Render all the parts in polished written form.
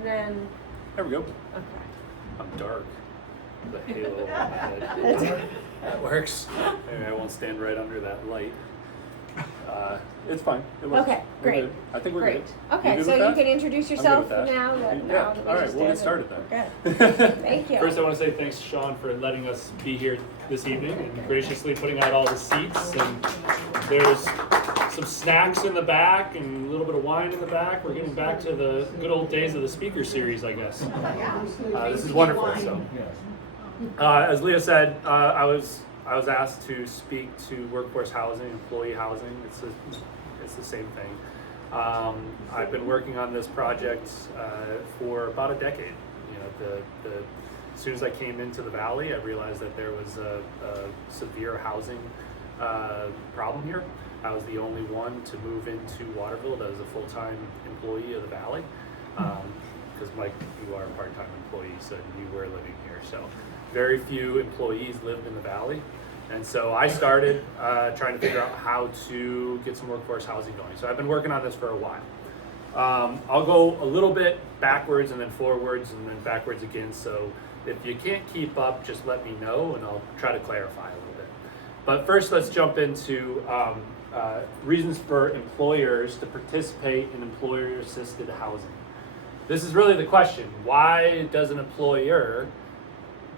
And then, There we go. okay. I'm dark. The halo on my head. That works. Maybe I won't stand right under that light. It's fine. It works. Okay, We're great. good. I think we're Great. good. Okay, good so with you that? can introduce I'm good yourself with that. now. Yeah. All right, we'll get started then. Good. Thank you. First, I want to say thanks to Sean for letting us be here this evening and graciously putting out all the seats. And there's some snacks in the back and a little bit of wine in the back. We're getting back to the good old days of the speaker series, I guess. This is wonderful. So, as Leah said, I was asked to speak to workforce housing, employee housing. It's the same thing. I've been working on this project for about a decade. You know, as soon as I came into the Valley, I realized that there was a severe housing problem here. I was the only one to move into Waterville as a full-time employee of the Valley, because Mike, you are a part-time employee, so you were living here. So very few employees lived in the Valley. And so I started trying to figure out how to get some workforce housing going. So I've been working on this for a while. I'll go a little bit backwards and then forwards and then backwards again. So if you can't keep up, just let me know and I'll try to clarify a little bit. But first, let's jump into reasons for employers to participate in employer-assisted housing. This is really the question. Why does an employer,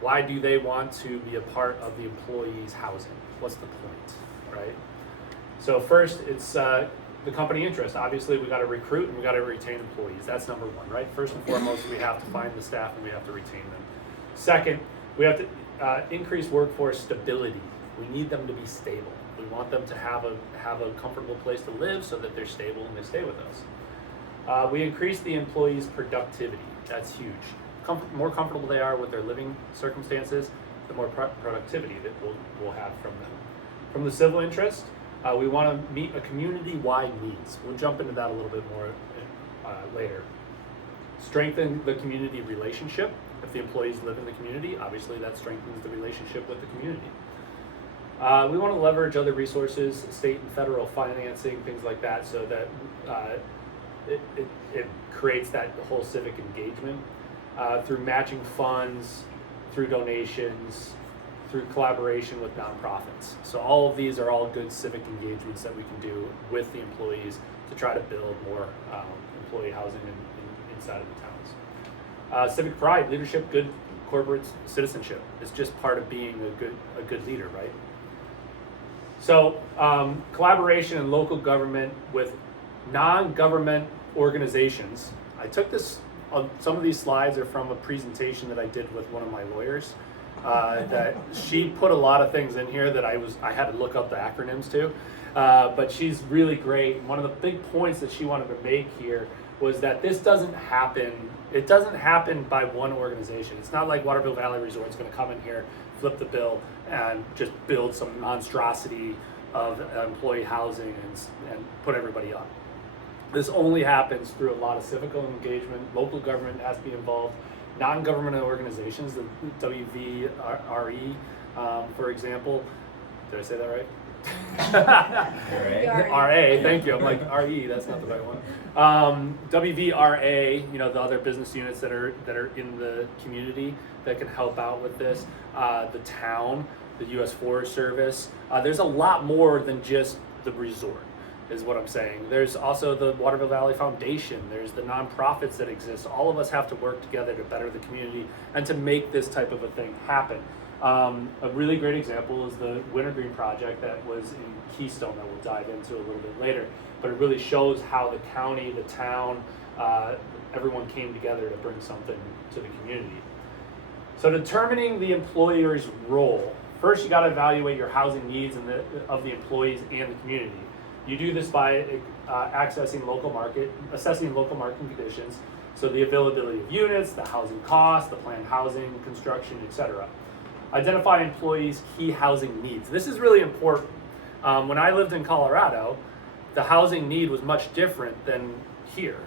why do they want to be a part of the employee's housing? What's the point, right? So first, it's the company interest. Obviously, we got to recruit and we got to retain employees. That's number one, right? First and foremost, we have to find the staff and we have to retain them. Second, we have to increase workforce stability. We need them to be stable. We want them to have a comfortable place to live so that they're stable and they stay with us. We increase the employee's productivity. That's huge. More comfortable they are with their living circumstances, the more productivity that we'll have from them. From the civil interest, we want to meet a community-wide needs. We'll jump into that a little bit more later. Strengthen the community relationship. If the employees live in the community, obviously that strengthens the relationship with the community. We want to leverage other resources, state and federal financing, things like that, so that it creates that whole civic engagement. Through matching funds, through donations, through collaboration with nonprofits. So all of these are all good civic engagements that we can do with the employees to try to build more employee housing inside of the towns. Civic pride, leadership, good corporate citizenship is just part of being a good leader, right? So collaboration in local government with non-government organizations. I took this. Some of these slides are from a presentation that I did with one of my lawyers. That she put a lot of things in here that I had to look up the acronyms to. But she's really great. One of the big points that she wanted to make here was that this doesn't happen. It doesn't happen by one organization. It's not like Waterville Valley Resort is going to come in here, flip the bill, and just build some monstrosity of employee housing and put everybody up. This only happens through a lot of civic engagement. Local government has to be involved. Non-governmental organizations, the WVRE, for example. Did I say that right? RA, thank you. I'm like, RE, that's not the right one. WVRA, the other business units that are in the community that can help out with this. The town, the U.S. Forest Service. There's a lot more than just the resort, is what I'm saying. There's also the Waterville Valley Foundation. There's the nonprofits that exist. All of us have to work together to better the community and to make this type of a thing happen. A really great example is the Wintergreen project that was in Keystone that we'll dive into a little bit later. But it really shows how the county, the town, everyone came together to bring something to the community. So determining the employer's role. First, you got to evaluate your housing needs of the employees and the community. You do this by assessing local market conditions, so the availability of units, the housing costs, the planned housing, construction, etc. Identify employees' key housing needs. This is really important. When I lived in Colorado, the housing need was much different than here.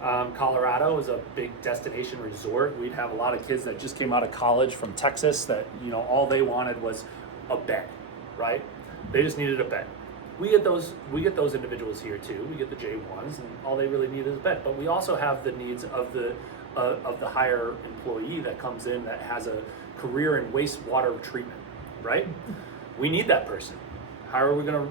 Colorado was a big destination resort. We'd have a lot of kids that just came out of college from Texas that all they wanted was a bed, right? They just needed a bed. we get those individuals here too. We get the J1s, and all they really need is a bed. But we also have the needs of the higher employee that comes in that has a career in wastewater treatment, right? We need that person. How are we gonna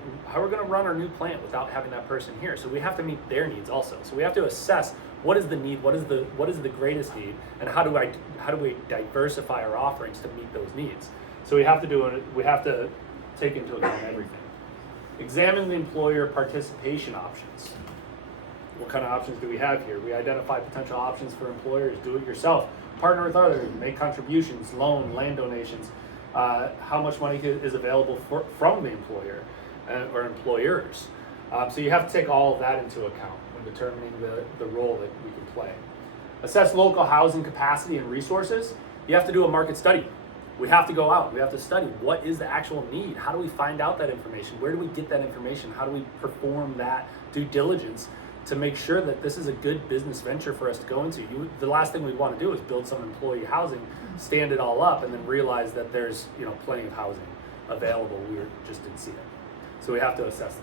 run our new plant without having that person here? So we have to meet their needs also. So we have to assess what is the need, what is the greatest need, and how do we diversify our offerings to meet those needs? So we have to take into account everything. Examine the employer participation options. What kind of options do we have here? We identify potential options for employers: do it yourself, partner with others, make contributions, loan, land donations. How much money is available from the employer or employers. So you have to take all of that into account when determining the role that we can play. Assess local housing capacity and resources. You have to do a market study. We have to go out. We have to study what is the actual need. How do we find out that information? Where do we get that information? How do we perform that due diligence to make sure that this is a good business venture for us to go into? The last thing we want to do is build some employee housing, stand it all up, and then realize that there's plenty of housing available. We just didn't see it. So we have to assess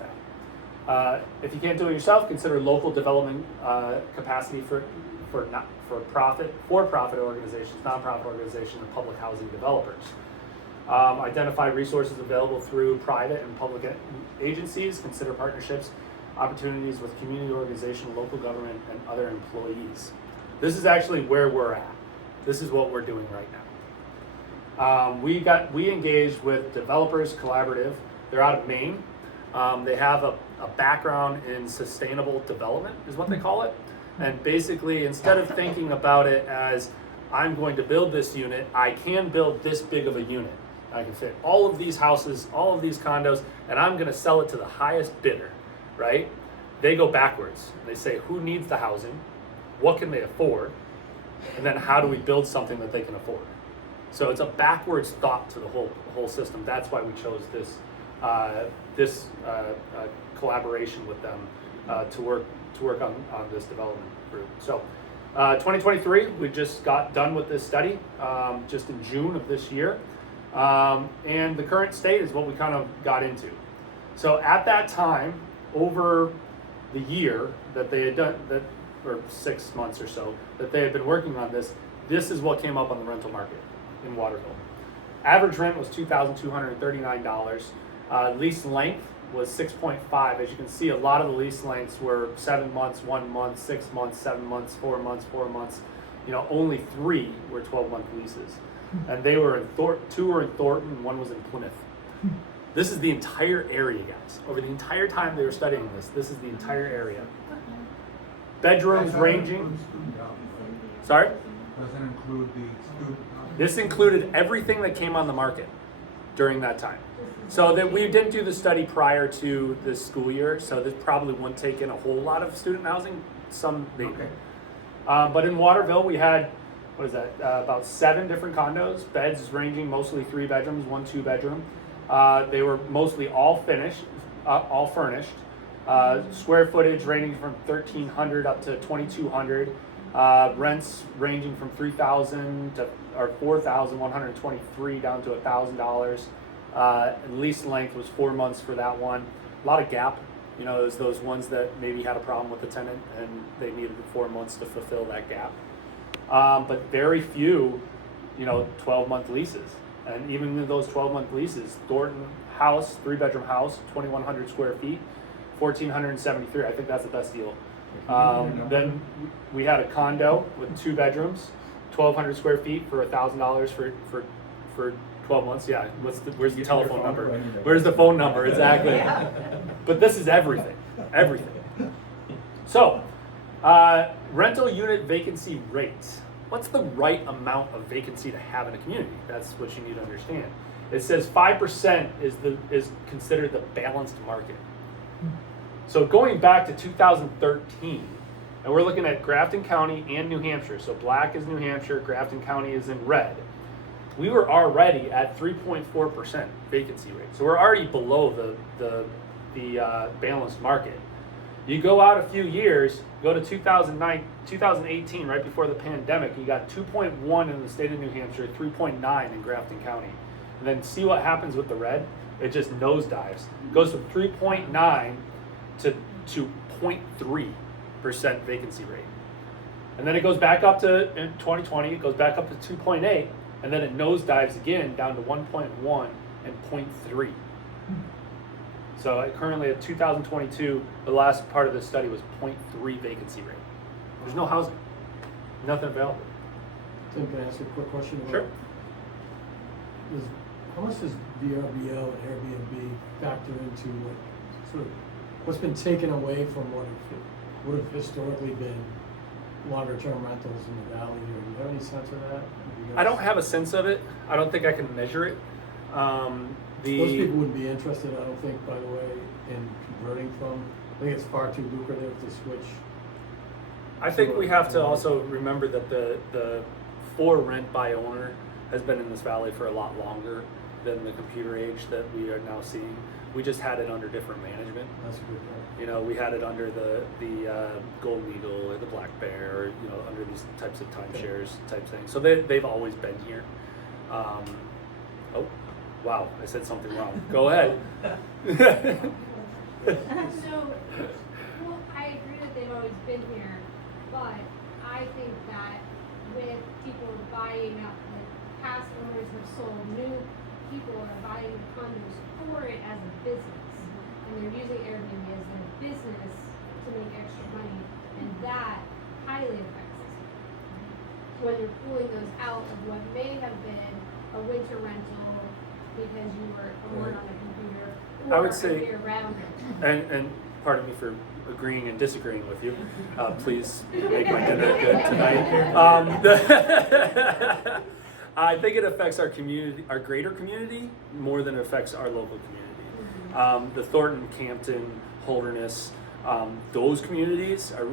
that. If you can't do it yourself, consider local development capacity for for-profit organizations, nonprofit organizations, and public housing developers. Identify resources available through private and public agencies. Consider partnerships, opportunities with community organization, local government, and other employees. This is actually where we're at. This is what we're doing right now. We engaged with Developers Collaborative. They're out of Maine. They have a background in sustainable development, is what they call it. And basically, instead of thinking about it as I'm going to build this unit, I can build this big of a unit. I can fit all of these houses, all of these condos, and I'm going to sell it to the highest bidder, right? They go backwards. They say, who needs the housing? What can they afford? And then how do we build something that they can afford? So it's a backwards thought to the whole system. That's why we chose this collaboration with them to work on this development group. So 2023, we just got done with this study just in June of this year. And the current state is what we kind of got into. So at that time, over the year that they had done, or 6 months or so, that they had been working on this, this is what came up on the rental market in Waterville. Average rent was $2,239. Lease length was 6.5. As you can see, a lot of the lease lengths were 7 months, 1 month, 6 months, 7 months, 4 months, 4 months. Only 3 were 12-month leases. And they were in 2 were in Thornton, 1 was in Plymouth. This is the entire area, guys. Over the entire time they were studying this is the entire area. Bedrooms ranging. Sorry? Doesn't include the student. This included everything that came on the market during that time. So that we didn't do the study prior to this school year, so this probably wouldn't take in a whole lot of student housing. Some maybe. Okay. But in Waterville, we had, about 7 different condos, beds ranging mostly 3 bedrooms, 1 2-bedroom. They were mostly all furnished. Square footage ranging from 1,300 up to 2,200. Rents ranging from $3,000 to or $4,123 down to $1,000. And lease length was 4 months for that one. A lot of gap. It was those ones that maybe had a problem with the tenant and they needed 4 months to fulfill that gap. But very few, 12-month leases. And even in those 12-month leases, Thornton house, 3-bedroom house, 2,100 square feet, $1,473. I think that's the best deal. Then we had a condo with 2 bedrooms, 1,200 square feet for $1,000 for 12 months. Yeah. Where's the telephone number? Where's the phone number? Exactly. But this is everything. Everything. So, rental unit vacancy rates. What's the right amount of vacancy to have in a community? That's what you need to understand. It says 5% is considered the balanced market. So going back to 2013, and we're looking at Grafton County and New Hampshire. So black is New Hampshire, Grafton County is in red. We were already at 3.4% vacancy rate. So we're already below the balanced market. You go out a few years, go to 2018, right before the pandemic, you got 2.1 in the state of New Hampshire, 3.9 in Grafton County. And then see what happens with the red. It just nosedives. Goes from 3.9 to 0.3% vacancy rate. And then it goes back up to, in 2020, it goes back up to 2.8, and then it nosedives again down to 1.1 and 0.3. So currently at 2022, the last part of the study was 0.3 vacancy rate. There's no housing, nothing available. Tim, can I ask you a quick question? Sure. How much does VRBO and Airbnb factor into what's been taken away from what would have historically been longer term rentals in the valley? Do you have any sense of that? I don't have a sense of it. I don't think I can measure it. Most people wouldn't be interested, I don't think, by the way, in converting from. I think it's far too lucrative to switch. I think we have to also remember that the for rent by owner has been in this valley for a lot longer than the computer age that we are now seeing. We just had it under different management. That's a good point. You know, we had it under the Golden Eagle or the Black Bear, or, you know, under these types of timeshares type things. So they've always been here. Oh, wow, I said something wrong. Go ahead. So, well, I agree that they've always been here, but I think that with people buying up, like past owners have sold, new people are buying the condos for it as a business, and they're using Airbnb as a business to make extra money, and that highly affects us. When you're pulling those out of what may have been a winter rental because you weren't on a computer, or I would say, a year-round rental. and pardon me for agreeing and disagreeing with you. Please make my dinner good tonight. I think it affects our community, our greater community, more than it affects our local community. The Thornton, Campton, Holderness, those communities are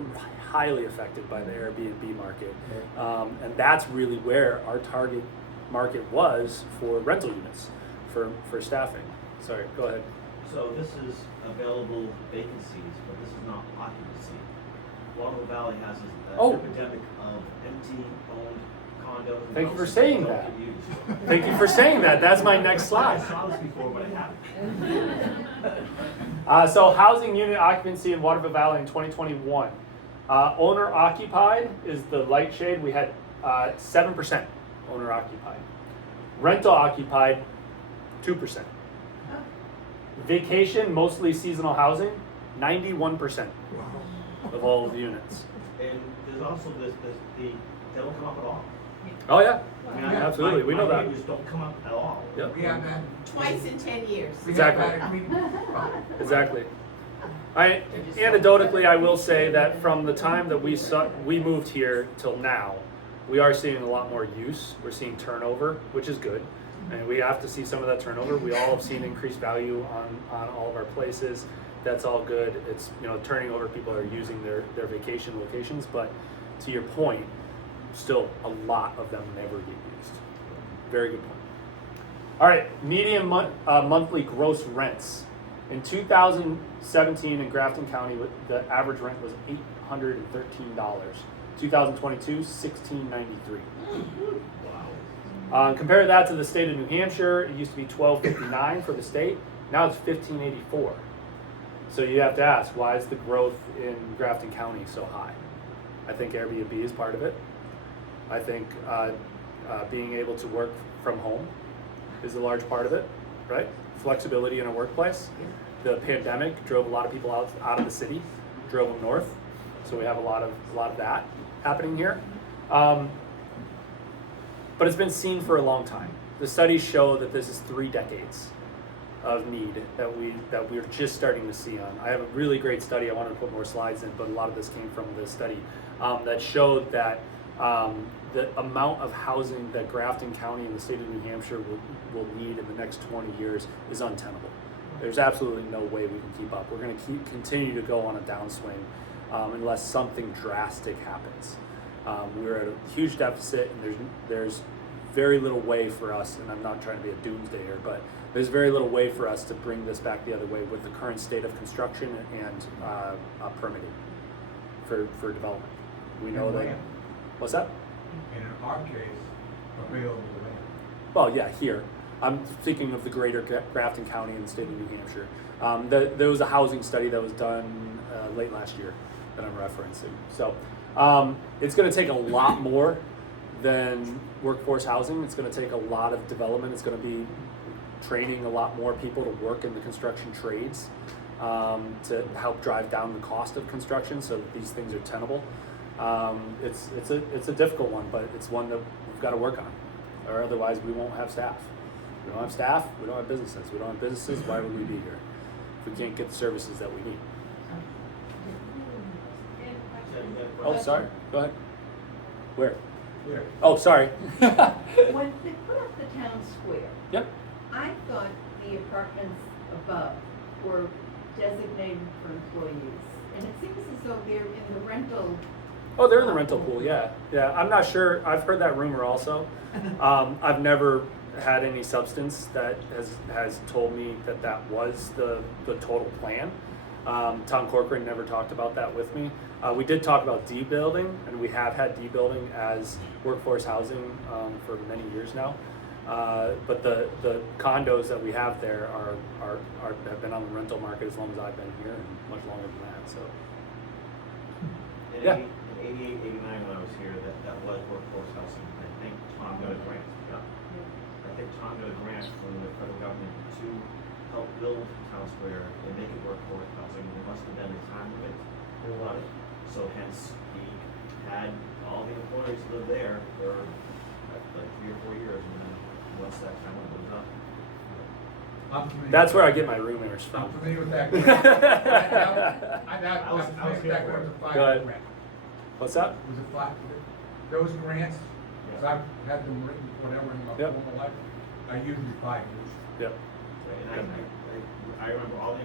highly affected by the Airbnb market. And that's really where our target market was for rental units, for staffing. Sorry, go ahead. So this is available vacancies, but this is not occupancy. Waterville Valley has an epidemic of empty owned condos. and Thank you for houses saying don't that. get used. Thank you for saying that. That's my next I slide. saw this before, but I haven't. So housing unit occupancy in Waterville Valley in 2021. Owner occupied is the light shade. We had 7% owner occupied. Rental occupied, 2%. Vacation, mostly seasonal housing, 91% of all of the units. And there's also this they don't come up at all. Oh yeah, I mean, absolutely. We know my that. neighbors don't come up at all. Yep. We have that. Twice in 10 years. We Exactly. have that agreement. Exactly. Anecdotally, I will say that from the time that we moved here till now, we are seeing a lot more use. We're seeing turnover, which is good. And we have to see some of that turnover. We all have seen increased value on all of our places. That's all good. It's, you know, turning over, people are using their vacation locations, but to your point, still a lot of them never get used. Very good point. All right, median monthly gross rents. In 2017 in Grafton County, the average rent was $813. 2022, $1,693. Compare that to the state of New Hampshire. It used to be $1,259 for the state. Now it's $1,584. So you have to ask, why is the growth in Grafton County so high? I think Airbnb is part of it. I think being able to work from home is a large part of it, right? Flexibility in a workplace. The pandemic drove a lot of people out of the city, drove them north. So we have a lot of that happening here. But it's been seen for a long time. The studies show that this is 3 decades of need that we're just starting to see on. I have a really great study. I wanted to put more slides in, but a lot of this came from the study that showed that the amount of housing that Grafton County and the state of New Hampshire will need in the next 20 years is untenable. There's absolutely no way we can keep up. We're going to continue to go on a downswing unless something drastic happens. We're at a huge deficit, and there's very little way for us, and I'm not trying to be a doomsdayer, but there's very little way for us to bring this back the other way with the current state of construction and permitting for development. We know that. What's that? And in our case, available land. Well, yeah, here. I'm thinking of the greater Grafton County in the state of New Hampshire. There was a housing study that was done late last year that I'm referencing. So it's going to take a lot more than workforce housing. It's going to take a lot of development. It's going to be training a lot more people to work in the construction trades to help drive down the cost of construction so that these things are tenable. It's a difficult one, but it's one that we've got to work on, or otherwise we won't have staff. We don't have staff, we don't have businesses. We don't have businesses, why would we be here if we can't get the services that we need? Oh, sorry, go ahead. Where? Here. Oh, sorry. When they put up the town square, Yep. I thought the apartments above were designated for employees. And it seems as though they're in the rental. Oh, they're in the rental pool, yeah. Yeah, I'm not sure. I've heard that rumor also. I've never had any substance that has told me that that was the total plan. Tom Corcoran never talked about that with me. We did talk about debuilding, and we have had debuilding as workforce housing for many years now. But the condos that we have there have been on the rental market as long as I've been here, and much longer than that. So, In Yeah. in 88, 89, when I was here, that was workforce housing. I think Tom got a grant. Yeah. I think Tom got a grant from the federal government to help build Town Square and make it workforce housing. There must have been a time limit on it. So hence, he had all the employees live there for like 3 or 4 years, and then once that time limit was up. I'm familiar that's with where I that. get my room airs I'm from. familiar with that grant. I'm I was familiar with here that for grant. it. It was a Go 5-year ahead. grant. What's that? It was a 5, those grants, because I've had them written, whatever, in my Yep. whole life, are usually 5 years. Yep. And I remember all the,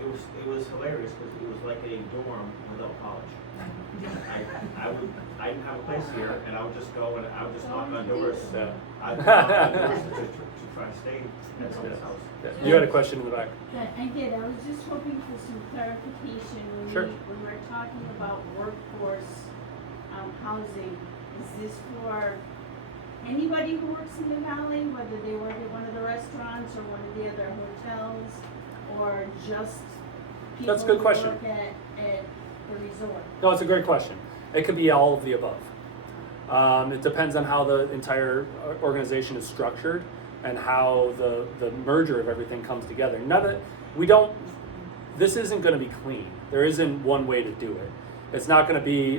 it was hilarious because it was like a dorm without college. I didn't have a place here, and I would just go and I would just knock on doors. Yeah. I'd knock on doors to try to stay at someone's house. Yeah. You had a question in the back. Yeah, I did. I was just hoping for some clarification when Sure. when we're talking about workforce housing. Is this for anybody who works in the valley, whether they work at one of the restaurants or one of the other hotels, or just people That's a good who question. work at the resort? No, it's a great question. It could be all of the above. It depends on how the entire organization is structured and how the merger of everything comes together. This isn't going to be clean. There isn't one way to do it. It's not going to be,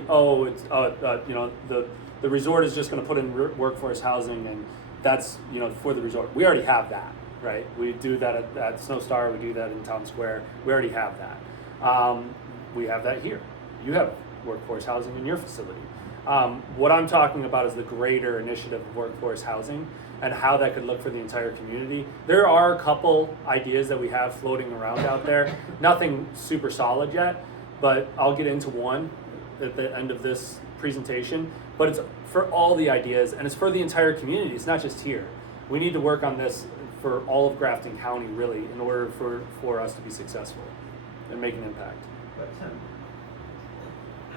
the resort is just going to put in workforce housing and that's, for the resort. We already have that, right? We do that at Snow Star, we do that in Town Square. We already have that. We have that here. You have workforce housing in your facility. What I'm talking about is the greater initiative of workforce housing and how that could look for the entire community. There are a couple ideas that we have floating around out there. Nothing super solid yet, but I'll get into one at the end of this presentation. But it's for all the ideas and it's for the entire community. It's not just here. We need to work on this for all of Grafton County, really, in order for us to be successful and make an impact. But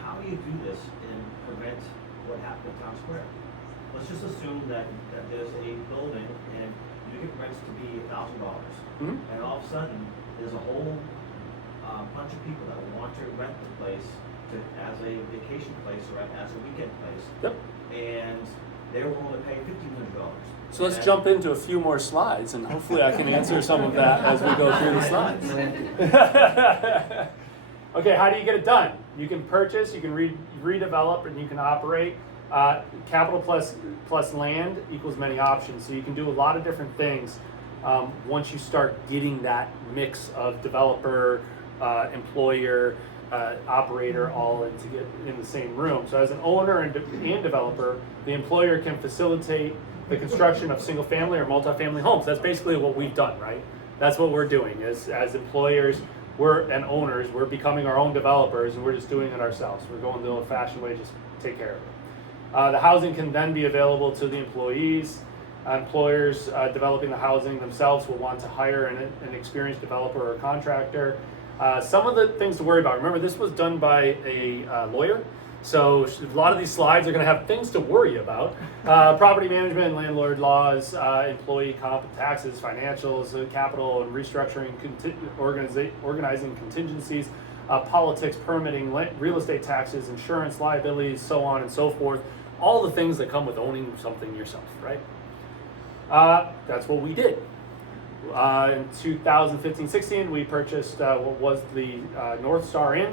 how do you do this and prevent what happened in Town Square? Let's just assume that there's a building and you get rents to be $1,000, Mhm. and all of a sudden there's a whole bunch of people that want to rent the place as a vacation place or as a weekend place, Yep. and they're willing to pay $1,500. So let's jump into a few more slides and hopefully I can answer some of that as we go through the slides. Okay, how do you get it done? You can purchase, you can redevelop, and you can operate. Capital plus land equals many options. So you can do a lot of different things once you start getting that mix of developer, employer, operator all in the same room. So as an owner and developer, the employer can facilitate the construction of single family or multifamily homes. That's basically what we've done, right? That's what we're doing as employers. And owners, we're becoming our own developers and we're just doing it ourselves. We're going the old-fashioned way, just take care of it. The housing can then be available to the employees. Employers developing the housing themselves will want to hire an experienced developer or contractor. Some of the things to worry about. Remember, this was done by a lawyer, So a lot of these slides are going to have things to worry about. Property management, landlord laws, employee comp and taxes, financials, capital and restructuring, organizing contingencies, politics, permitting, real estate taxes, insurance, liabilities, so on and so forth. All the things that come with owning something yourself, right? That's what we did. In 2015-16, we purchased what was the North Star Inn,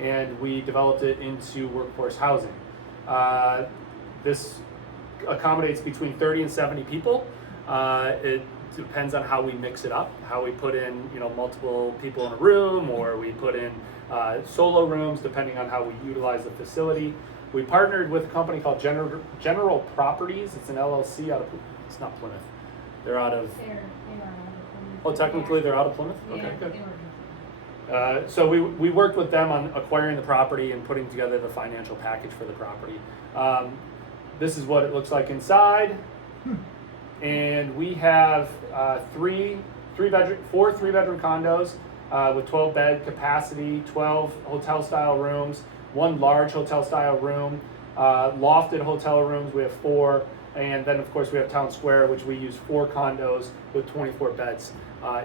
and we developed it into workforce housing. This accommodates between 30 and 70 people. It depends on how we mix it up, how we put in, multiple people in a room, or we put in solo rooms, depending on how we utilize the facility. We partnered with a company called General Properties. It's an LLC out of, it's not Plymouth. They're out of, They are out of Plymouth. oh, technically they're out of Plymouth? Yeah, Okay, good. they were. So we worked with them on acquiring the property and putting together the financial package for the property. This is what it looks like inside. And we have four three-bedroom condos with 12 bed capacity, 12 hotel style rooms, one large hotel style room, lofted hotel rooms, we have 4, and then of course we have Town Square, which we use 4 condos with 24 beds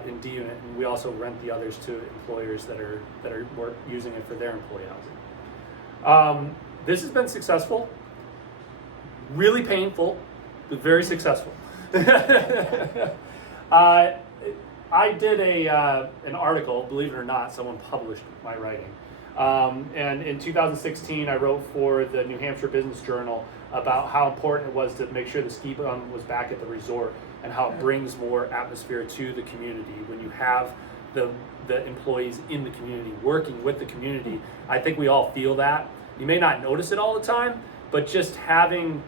in D unit, and we also rent the others to employers that are using it for their employee housing. This has been successful, really painful, but very successful. I did an article, believe it or not, someone published my writing. And in 2016, I wrote for the New Hampshire Business Journal about how important it was to make sure the ski bum was back at the resort and how it brings more atmosphere to the community when you have the employees in the community working with the community. I think we all feel that. You may not notice it all the time, but just having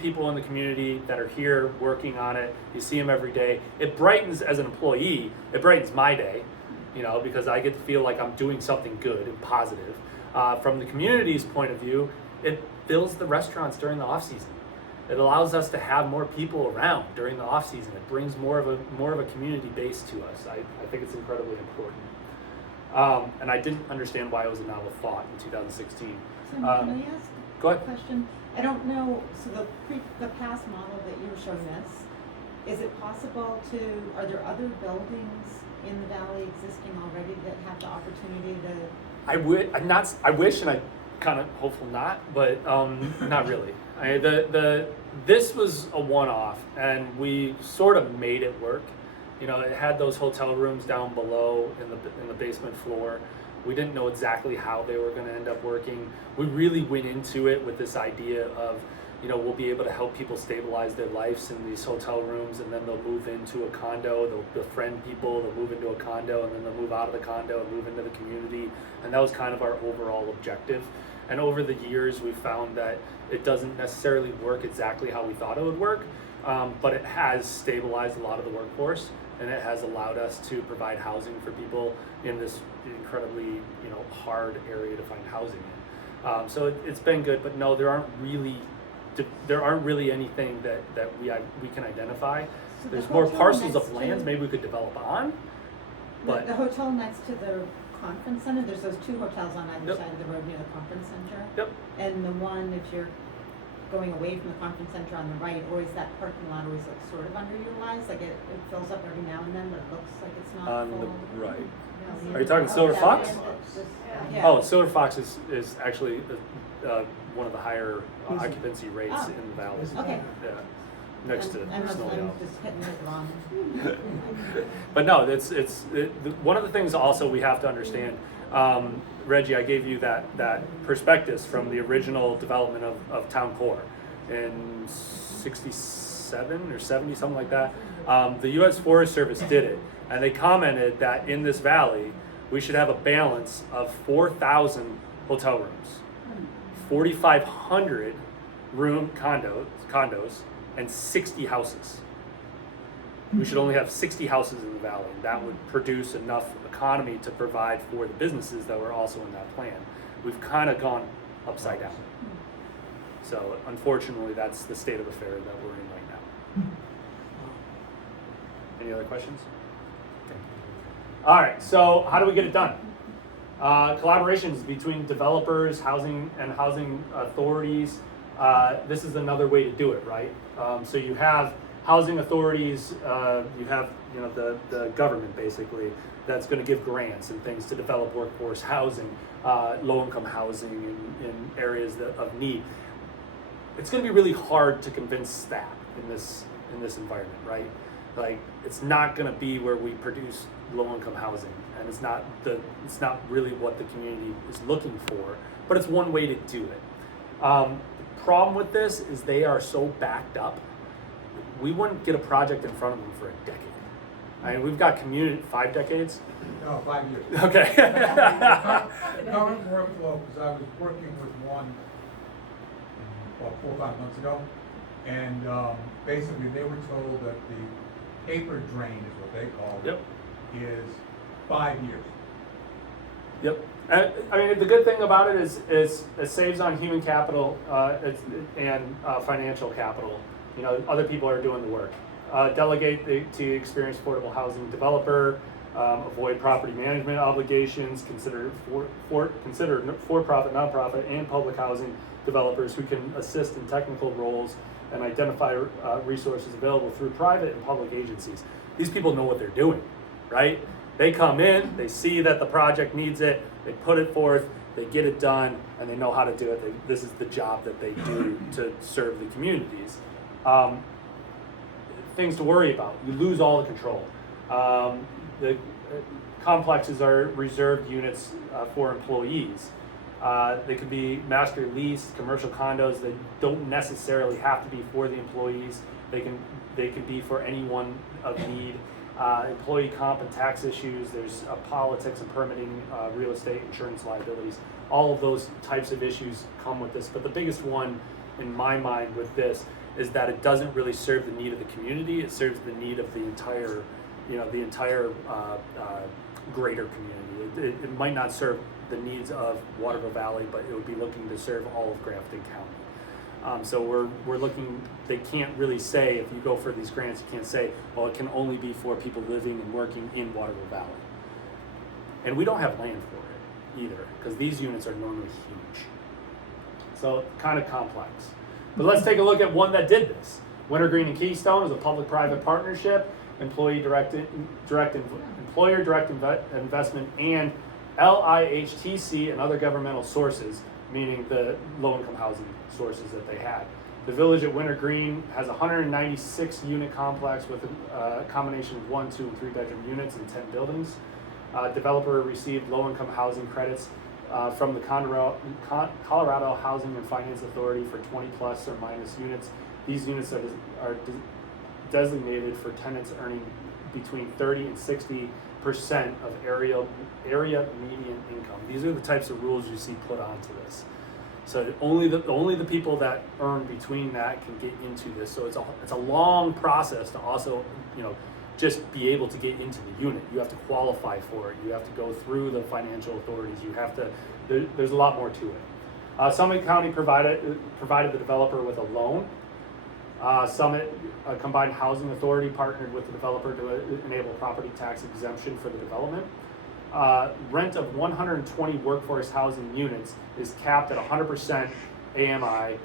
people in the community that are here working on it, you see them every day. It brightens, as an employee, it brightens my day, because I get to feel like I'm doing something good and positive. From the community's point of view, it fills the restaurants during the off season. It allows us to have more people around during the off season. It brings more of a community base to us. I think it's incredibly important. And I didn't understand why it was a novel thought in 2016. So can I ask Go a ahead. question? I don't know, so the past model that you were showing us, is it possible are there other buildings in the valley existing already that have the opportunity to? I wish, and I kind of hopeful not, but not really. This was a one-off, and we sort of made it work. It had those hotel rooms down below in the basement floor. We didn't know exactly how they were going to end up working. We really went into it with this idea of, we'll be able to help people stabilize their lives in these hotel rooms, and then they'll move into a condo, they'll befriend people, they'll move into a condo, and then they'll move out of the condo and move into the community. And that was kind of our overall objective. And over the years, we found that it doesn't necessarily work exactly how we thought it would work, but it has stabilized a lot of the workforce, and it has allowed us to provide housing for people in this incredibly, hard area to find housing in. So it's been good, but no, there aren't really anything that we can identify. So There's the more hotel parcels next of lands to- maybe we could develop on, but The hotel next to the conference center, there's those 2 hotels on either Yep. side of the road near the conference center. Yep. And the one, if you're going away from the conference center on the right, always that parking lot always looks sort of underutilized, like it fills up every now and then, but it looks like it's not on full. the right. Yeah. Are you talking Silver Yeah, Fox? yeah. Oh, Silver Fox is actually one of the higher occupancy rates Oh. in the valley. Okay. Yeah, next to I'm Snowdale. just hitting it wrong. But no, one of the things also we have to understand. Reggie, I gave you that prospectus from the original development of Town Core in 67 or 70, something like that. The U.S. Forest Service did it, and they commented that in this valley, we should have a balance of 4,000 hotel rooms, 4,500 room condos, and 60 houses. We should only have 60 houses in the valley, and that would produce enough economy to provide for the businesses that were also in that plan. We've kind of gone upside down. So unfortunately, that's the state of affairs that we're in right now. Any other questions? Okay. All right, so how do we get it done? Collaborations between developers, housing authorities. This is another way to do it, right? So you have housing authorities, you have the government basically that's going to give grants and things to develop workforce housing, low-income housing in areas of need. It's going to be really hard to convince that in this environment, right? Like, it's not going to be where we produce low-income housing, and it's not really what the community is looking for. But it's one way to do it. The problem with this is they are so backed up. We wouldn't get a project in front of them for a decade. I mean, we've got community 5 decades. No, 5 years. Okay. The current workflow, because I was working with one about 4 or 5 months ago, and basically they were told that the paper drain is what they call it, Yep. is 5 years. Yep. I mean, the good thing about it is it saves on human capital and financial capital. Other people are doing the work. Delegate to experienced affordable housing developer. Avoid property management obligations. Consider for-profit, nonprofit, and public housing developers who can assist in technical roles and identify resources available through private and public agencies. These people know what they're doing, right? They come in, they see that the project needs it, they put it forth, they get it done, and they know how to do it. This is the job that they do to serve the communities. Things to worry about: you lose all the control. The complexes are reserved units for employees. They could be master leased commercial condos that don't necessarily have to be for the employees. They can be for anyone of need. Employee comp and tax issues. There's politics and permitting, real estate, insurance liabilities. All of those types of issues come with this. But the biggest one, in my mind, with this is that it doesn't really serve the need of the community. It serves the need of the entire greater community. It might not serve the needs of Waterville Valley, but it would be looking to serve all of Grafton County. So we're looking. They can't really say, if you go for these grants, you can't say, well, it can only be for people living and working in Waterville Valley. And we don't have land for it either, because these units are normally huge. So kind of complex. But let's take a look at one that did this. Wintergreen and Keystone is a public-private partnership, employer-direct investment, and LIHTC and other governmental sources, meaning the low-income housing sources that they had. The village at Wintergreen has a 196 unit complex with a combination of 1, 2, and 3 bedroom units and 10 buildings. Developer received low-income housing credits from the Colorado Housing and Finance Authority for 20 plus or minus units. These units are designated for tenants earning between 30 and 60% of area median income. These are the types of rules you see put onto this. So only the people that earn between that can get into this. So it's a long process to also just be able to get into the unit. You have to qualify for it. You have to go through the financial authorities. You have to. There's a lot more to it. Summit County provided the developer with a loan. Summit Combined Housing Authority partnered with the developer to enable property tax exemption for the development. Rent of 120 workforce housing units is capped at 100% AMI.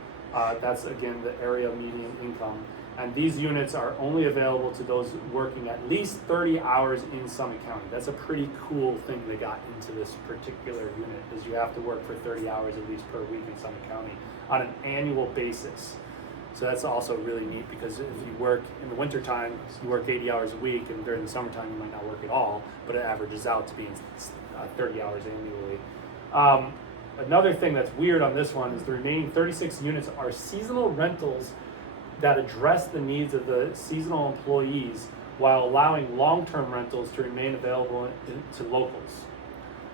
That's again the area median income. And these units are only available to those working at least 30 hours in Summit County. That's a pretty cool thing they got into this particular unit, is you have to work for 30 hours at least per week in Summit County on an annual basis. So that's also really neat, because if you work in the wintertime, you work 80 hours a week, and during the summertime you might not work at all, but it averages out to being 30 hours annually. Another thing that's weird on this one is the remaining 36 units are seasonal rentals that address the needs of the seasonal employees while allowing long-term rentals to remain available to locals.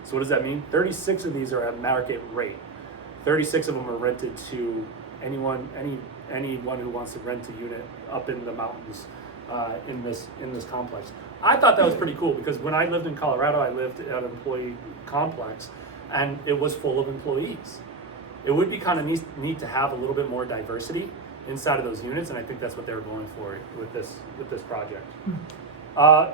So what does that mean? 36 of these are at market rate. 36 of them are rented to anyone who wants to rent a unit up in the mountains in this complex. I thought that was pretty cool, because when I lived in Colorado, I lived at an employee complex, and it was full of employees. It would be kind of neat to have a little bit more diversity inside of those units, and I think that's what they were going for with this project.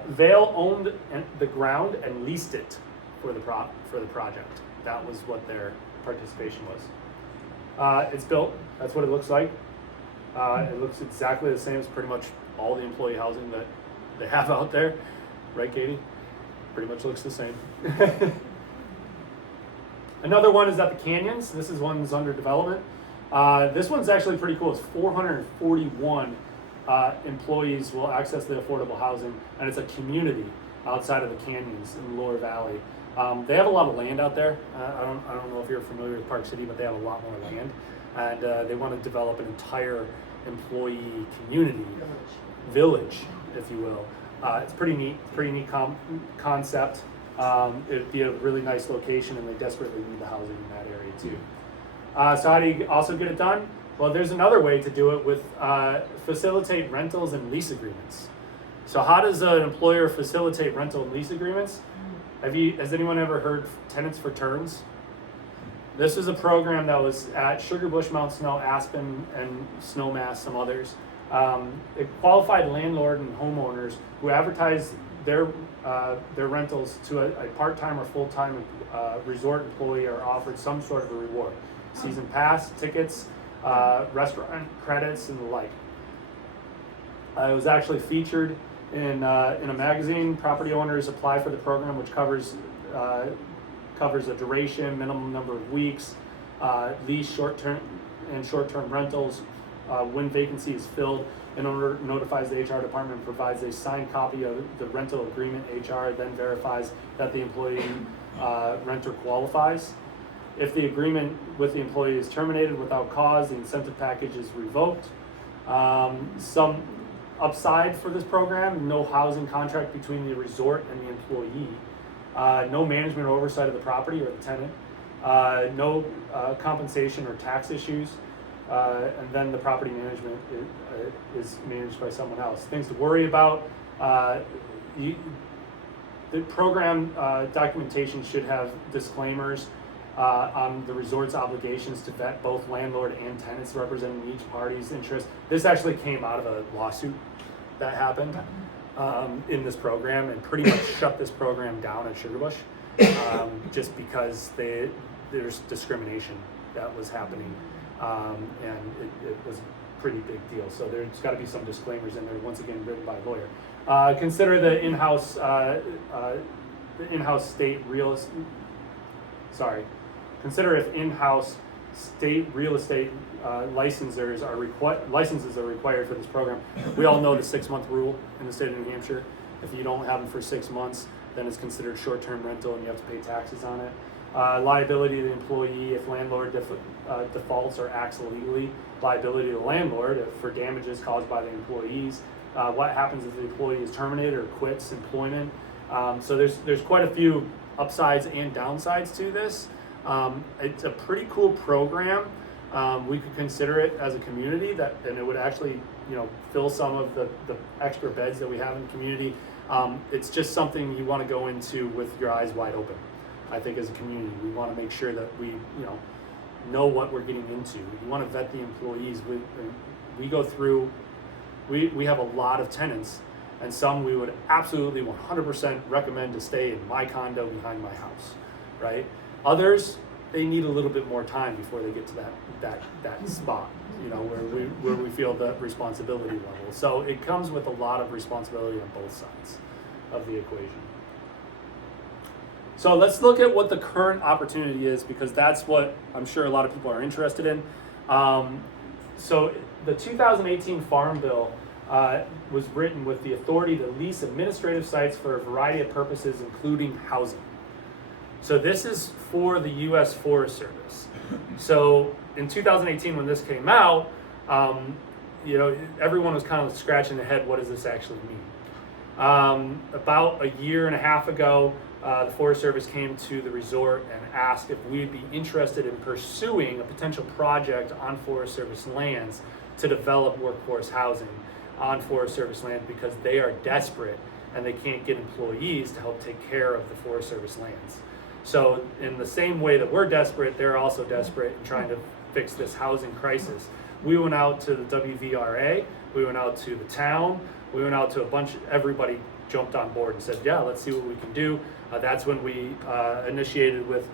Vail owned the ground and leased it for the project. That was what their participation was. It's built. That's what it looks like. It looks exactly the same as pretty much all the employee housing that they have out there, right, Katie? Pretty much looks the same. Another one is at the Canyons. This is one that's under development. This one's actually pretty cool. It's 441 employees will access the affordable housing, and it's a community outside of the Canyons in the Lower Valley. They have a lot of land out there. I don't know if you're familiar with Park City, but they have a lot more land, and they want to develop an entire employee community village, if you will. It's pretty neat concept. It'd be a really nice location, and they desperately need the housing in that area too. So how do you also get it done? Well, there's another way to do it with facilitate rentals and lease agreements. So how does an employer facilitate rental and lease agreements? Has anyone ever heard Tenants for Turns? This is a program that was at Sugar Bush, Mount Snow, Aspen, and Snowmass, some others. It qualified landlord and homeowners who advertise their rentals to a part-time or full-time resort employee are offered some sort of a reward. Season pass, tickets, restaurant credits, and the like. It was actually featured in a magazine. Property owners apply for the program, which covers a duration, minimum number of weeks, lease short-term rentals. When vacancy is filled, an owner notifies the HR department and provides a signed copy of the rental agreement. HR then verifies that the employee renter qualifies. If the agreement with the employee is terminated without cause, the incentive package is revoked. Some upside for this program: no housing contract between the resort and the employee, no management or oversight of the property or the tenant, no compensation or tax issues, and then the property management is managed by someone else. Things to worry about: the program documentation should have disclaimers on the resort's obligations to vet both landlord and tenants representing each party's interest. This actually came out of a lawsuit that happened in this program and pretty much shut this program down at Sugar Bush just because there's discrimination that was happening, and it was a pretty big deal. So there's got to be some disclaimers in there, once again written by a lawyer. Consider the in-house state real estate. Sorry. Consider if in-house state real estate licenses are required for this program. We all know the 6-month rule in the state of New Hampshire. If you don't have them for 6 months, then it's considered short-term rental and you have to pay taxes on it. Liability of the employee if landlord defaults or acts illegally. Liability of the landlord for damages caused by the employees. What happens if the employee is terminated or quits employment? So there's quite a few upsides and downsides to this. It's a pretty cool program. We could consider it as a community and it would actually, fill some of the extra beds that we have in the community. It's just something you want to go into with your eyes wide open. I think as a community, we want to make sure that we, know what we're getting into. You want to vet the employees. We go through. We have a lot of tenants, and some we would absolutely 100% recommend to stay in my condo behind my house, right? Others, they need a little bit more time before they get to that spot, where we feel the responsibility level. So it comes with a lot of responsibility on both sides of the equation. So let's look at what the current opportunity is, because that's what I'm sure a lot of people are interested in. So the 2018 Farm Bill was written with the authority to lease administrative sites for a variety of purposes, including housing. So this is for the U.S. Forest Service. So in 2018, when this came out, everyone was kind of scratching their head, what does this actually mean? About a year and a half ago, the Forest Service came to the resort and asked if we'd be interested in pursuing a potential project on Forest Service lands to develop workforce housing on Forest Service land, because they are desperate and they can't get employees to help take care of the Forest Service lands. So in the same way that we're desperate, they're also desperate in trying to fix this housing crisis. We went out to the WVRA, we went out to the town, we went out to everybody jumped on board and said, yeah, let's see what we can do. That's when we initiated with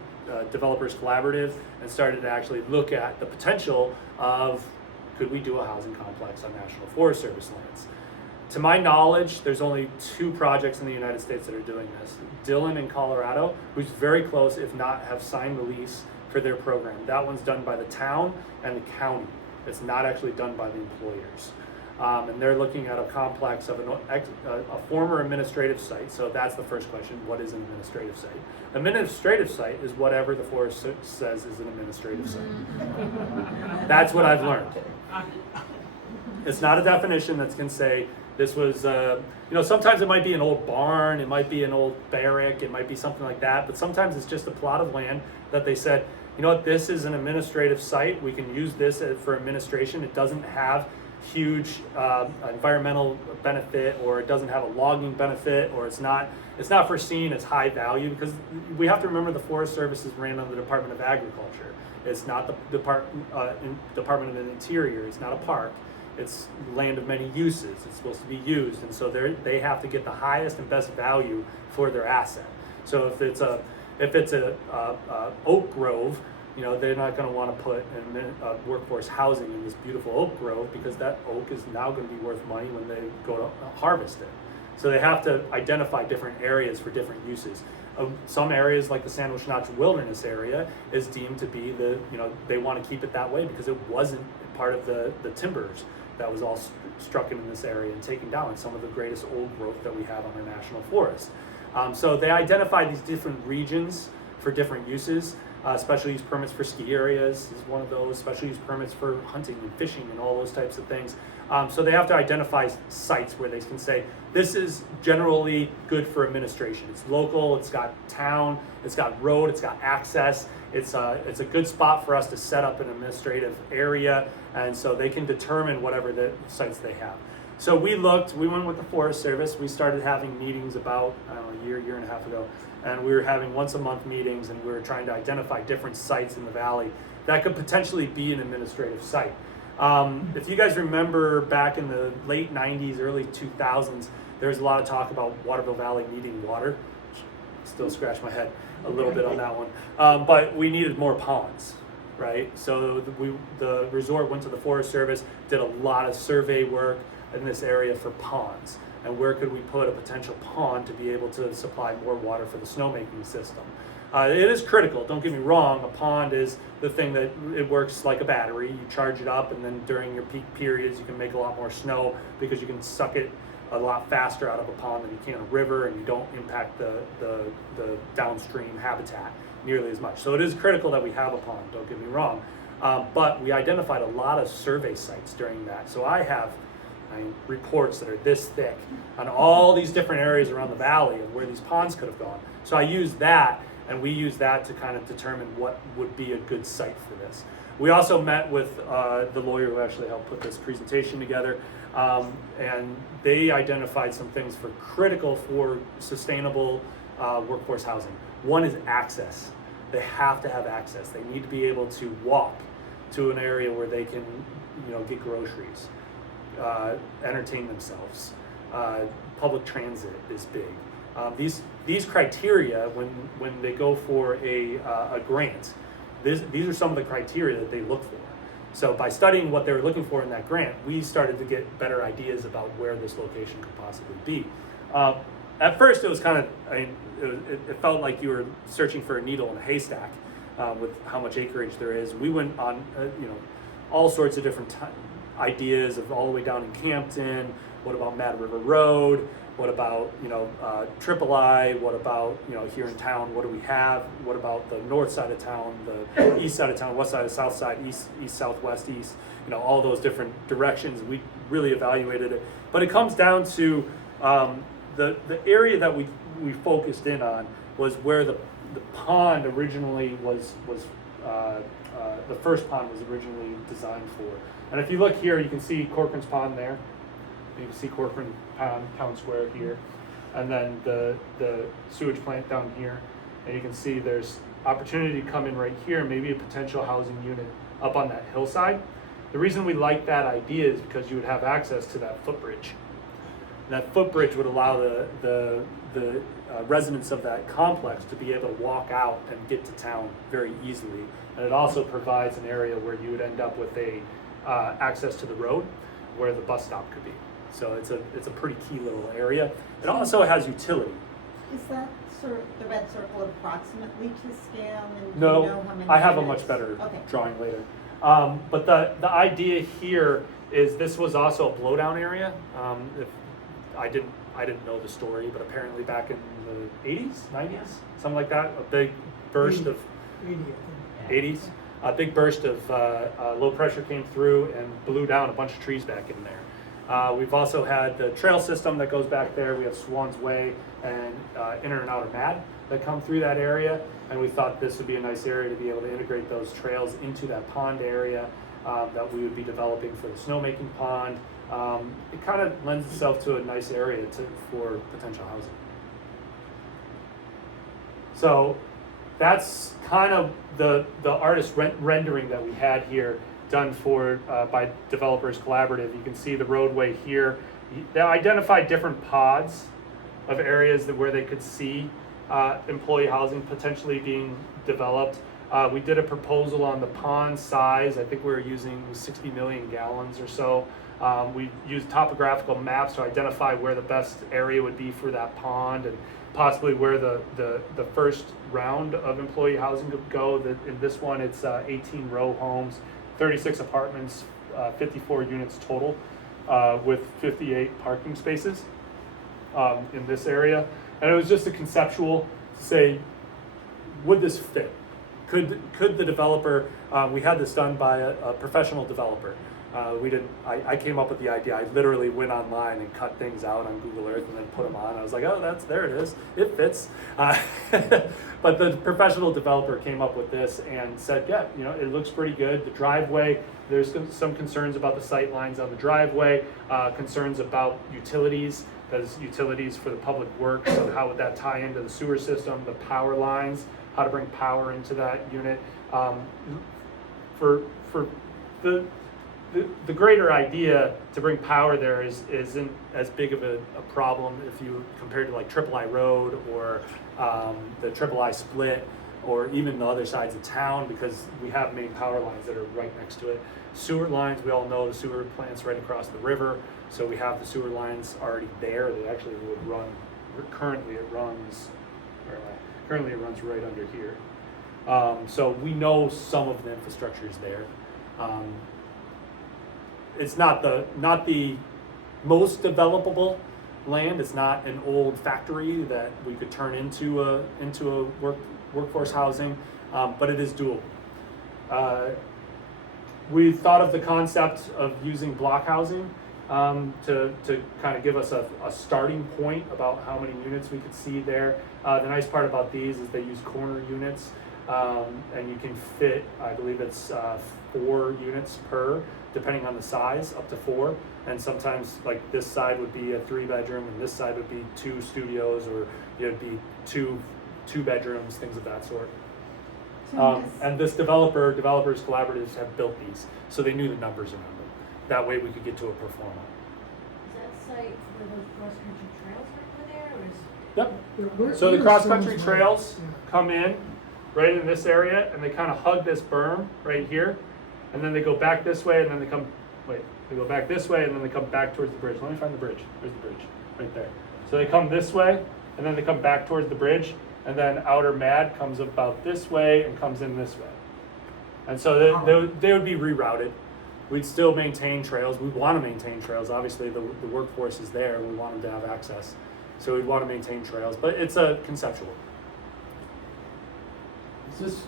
Developers Collaborative and started to actually look at the potential of, could we do a housing complex on National Forest Service lands? To my knowledge, there's only 2 projects in the United States that are doing this. Dillon in Colorado, who's very close, if not have signed the lease for their program. That one's done by the town and the county. It's not actually done by the employers. And they're looking at a complex of a former administrative site. So that's the first question, what is an administrative site? Administrative site is whatever the Forest says is an administrative site. That's what I've learned. It's not a definition that can say, this was, sometimes it might be an old barn, it might be an old barrack, it might be something like that, but sometimes it's just a plot of land that they said, you know what, this is an administrative site, we can use this for administration, it doesn't have huge environmental benefit, or it doesn't have a logging benefit, or it's not foreseen as high value, because we have to remember the Forest Service is ran under the Department of Agriculture. It's not the Department of the Interior, it's not a park. It's land of many uses. It's supposed to be used, and so they have to get the highest and best value for their asset. So if it's a oak grove, they're not going to want to put workforce housing in this beautiful oak grove, because that oak is now going to be worth money when they go to harvest it. So they have to identify different areas for different uses. Some areas, like the San Luis Notch Wilderness area, is deemed to be they want to keep it that way because it wasn't part of the timbers that was all struck in this area and taken down, and some of the greatest old growth that we have on our national forest. So they identify these different regions for different uses. Special use permits for ski areas is one of those. Special use permits for hunting and fishing and all those types of things. So they have to identify sites where they can say, this is generally good for administration. It's local, it's got town, it's got road, it's got access. It's a good spot for us to set up an administrative area, and so they can determine whatever the sites they have. So we went with the Forest Service. We started having meetings about, a year and a half ago, and we were having once a month meetings, and we were trying to identify different sites in the valley that could potentially be an administrative site. If you guys remember back in the late 90s, early 2000s, there was a lot of talk about Waterville Valley needing water. Still scratch my head a little bit on that one. But we needed more ponds, right? So the resort went to the Forest Service, did a lot of survey work in this area for ponds. And where could we put a potential pond to be able to supply more water for the snowmaking system? It is critical, don't get me wrong. A pond is the thing that it works like a battery. You charge it up, and then during your peak periods, you can make a lot more snow because you can suck it a lot faster out of a pond than you can a river, and you don't impact the downstream habitat nearly as much. So it is critical that we have a pond, don't get me wrong. But we identified a lot of survey sites during that. So I have reports that are this thick on all these different areas around the valley of where these ponds could have gone. So I used that, and we use that to kind of determine what would be a good site for this. We also met with the lawyer who actually helped put this presentation together, and they identified some things for critical for sustainable workforce housing. One is access. They have to have access. They need to be able to walk to an area where they can, get groceries, entertain themselves. Public transit is big. These criteria, when they go for a grant, these are some of the criteria that they look for. So by studying what they were looking for in that grant, we started to get better ideas about where this location could possibly be. At first, it was kind of, it felt like you were searching for a needle in a haystack with how much acreage there is. We went on, all sorts of different ideas of all the way down in Campton. What about Mad River Road? What about, Triple I? What about, here in town, what do we have? What about the north side of town, the east side of town, west side, south side, east, southwest, east, all those different directions. We really evaluated it. But it comes down to the area that we focused in on was where the pond originally was the first pond was originally designed for. And if you look here, you can see Corcoran's Pond there. You can see Corcoran Pond, Town Square here. And then the sewage plant down here. And you can see there's opportunity to come in right here, maybe a potential housing unit up on that hillside. The reason we like that idea is because you would have access to that footbridge. That footbridge would allow the residents of that complex to be able to walk out and get to town very easily. And it also provides an area where you would end up with a access to the road where the bus stop could be. So it's a pretty key little area. It also has utility. Is that the red circle approximately to scale, and do No, you know how many I have a units? much better Okay. drawing later. But the idea here is this was also a blowdown area. If I didn't know the story, but apparently back in the 80s, 90s, something like that, a big burst of 80s, a big burst of low pressure came through and blew down a bunch of trees back in there. We've also had the trail system that goes back there. We have Swan's Way and Inner and Outer Mad that come through that area, and we thought this would be a nice area to be able to integrate those trails into that pond area that we would be developing for the snowmaking pond. It kind of lends itself to a nice area for potential housing. So that's kind of the artist rendering that we had here, done for by Developers Collaborative. You can see the roadway here. They identified different pods of areas where they could see employee housing potentially being developed. We did a proposal on the pond size. I think we were using 60 million gallons or so. We used topographical maps to identify where the best area would be for that pond, and possibly where the first round of employee housing could go. In this one, it's 18 row homes, 36 apartments, 54 units total, with 58 parking spaces in this area. And it was just a conceptual to say, would this fit? Could the developer, we had this done by a professional developer. I came up with the idea. I literally went online and cut things out on Google Earth and then put them on. I was like, oh, there it is. It fits. But the professional developer came up with this and said, yeah, it looks pretty good. The driveway, there's some concerns about the sight lines on the driveway, concerns about utilities. There's utilities for the public works, and how would that tie into the sewer system, the power lines, how to bring power into that unit. For the greater idea to bring power there isn't as big of a problem if you compare to like Triple I Road or the Triple I Split, or even the other sides of town, because we have main power lines that are right next to it. Sewer lines, we all know the sewer plant's right across the river, so we have the sewer lines already there. They actually would run, currently it runs right under here. So we know some of the infrastructure is there. It's not the most developable land. It's not an old factory that we could turn into a workforce housing, but it is doable. We thought of the concept of using block housing to kind of give us a starting point about how many units we could see there. The nice part about these is they use corner units, and you can fit, I believe it's 4 units per, depending on the size, up to 4. And sometimes like this side would be a 3-bedroom and this side would be 2 studios, or it'd be two bedrooms, things of that sort. And this developers collaboratives have built these, so they knew the numbers around them. That way we could get to a pro forma. Is that site where those cross-country trails are there, or is? Yep. So the cross-country trails come in right in this area, and they kind of hug this berm right here, and then they go back this way, and then they go back this way, and then they come back towards the bridge. Let me find the bridge. There's the bridge right there. So they come this way, and then they come back towards the bridge, and then Outer Mad comes about this way and comes in this way. And so they would be rerouted. We'd still maintain trails. We want to maintain trails. Obviously, the workforce is there. We want them to have access. So we'd want to maintain trails, but it's a conceptual. Is this,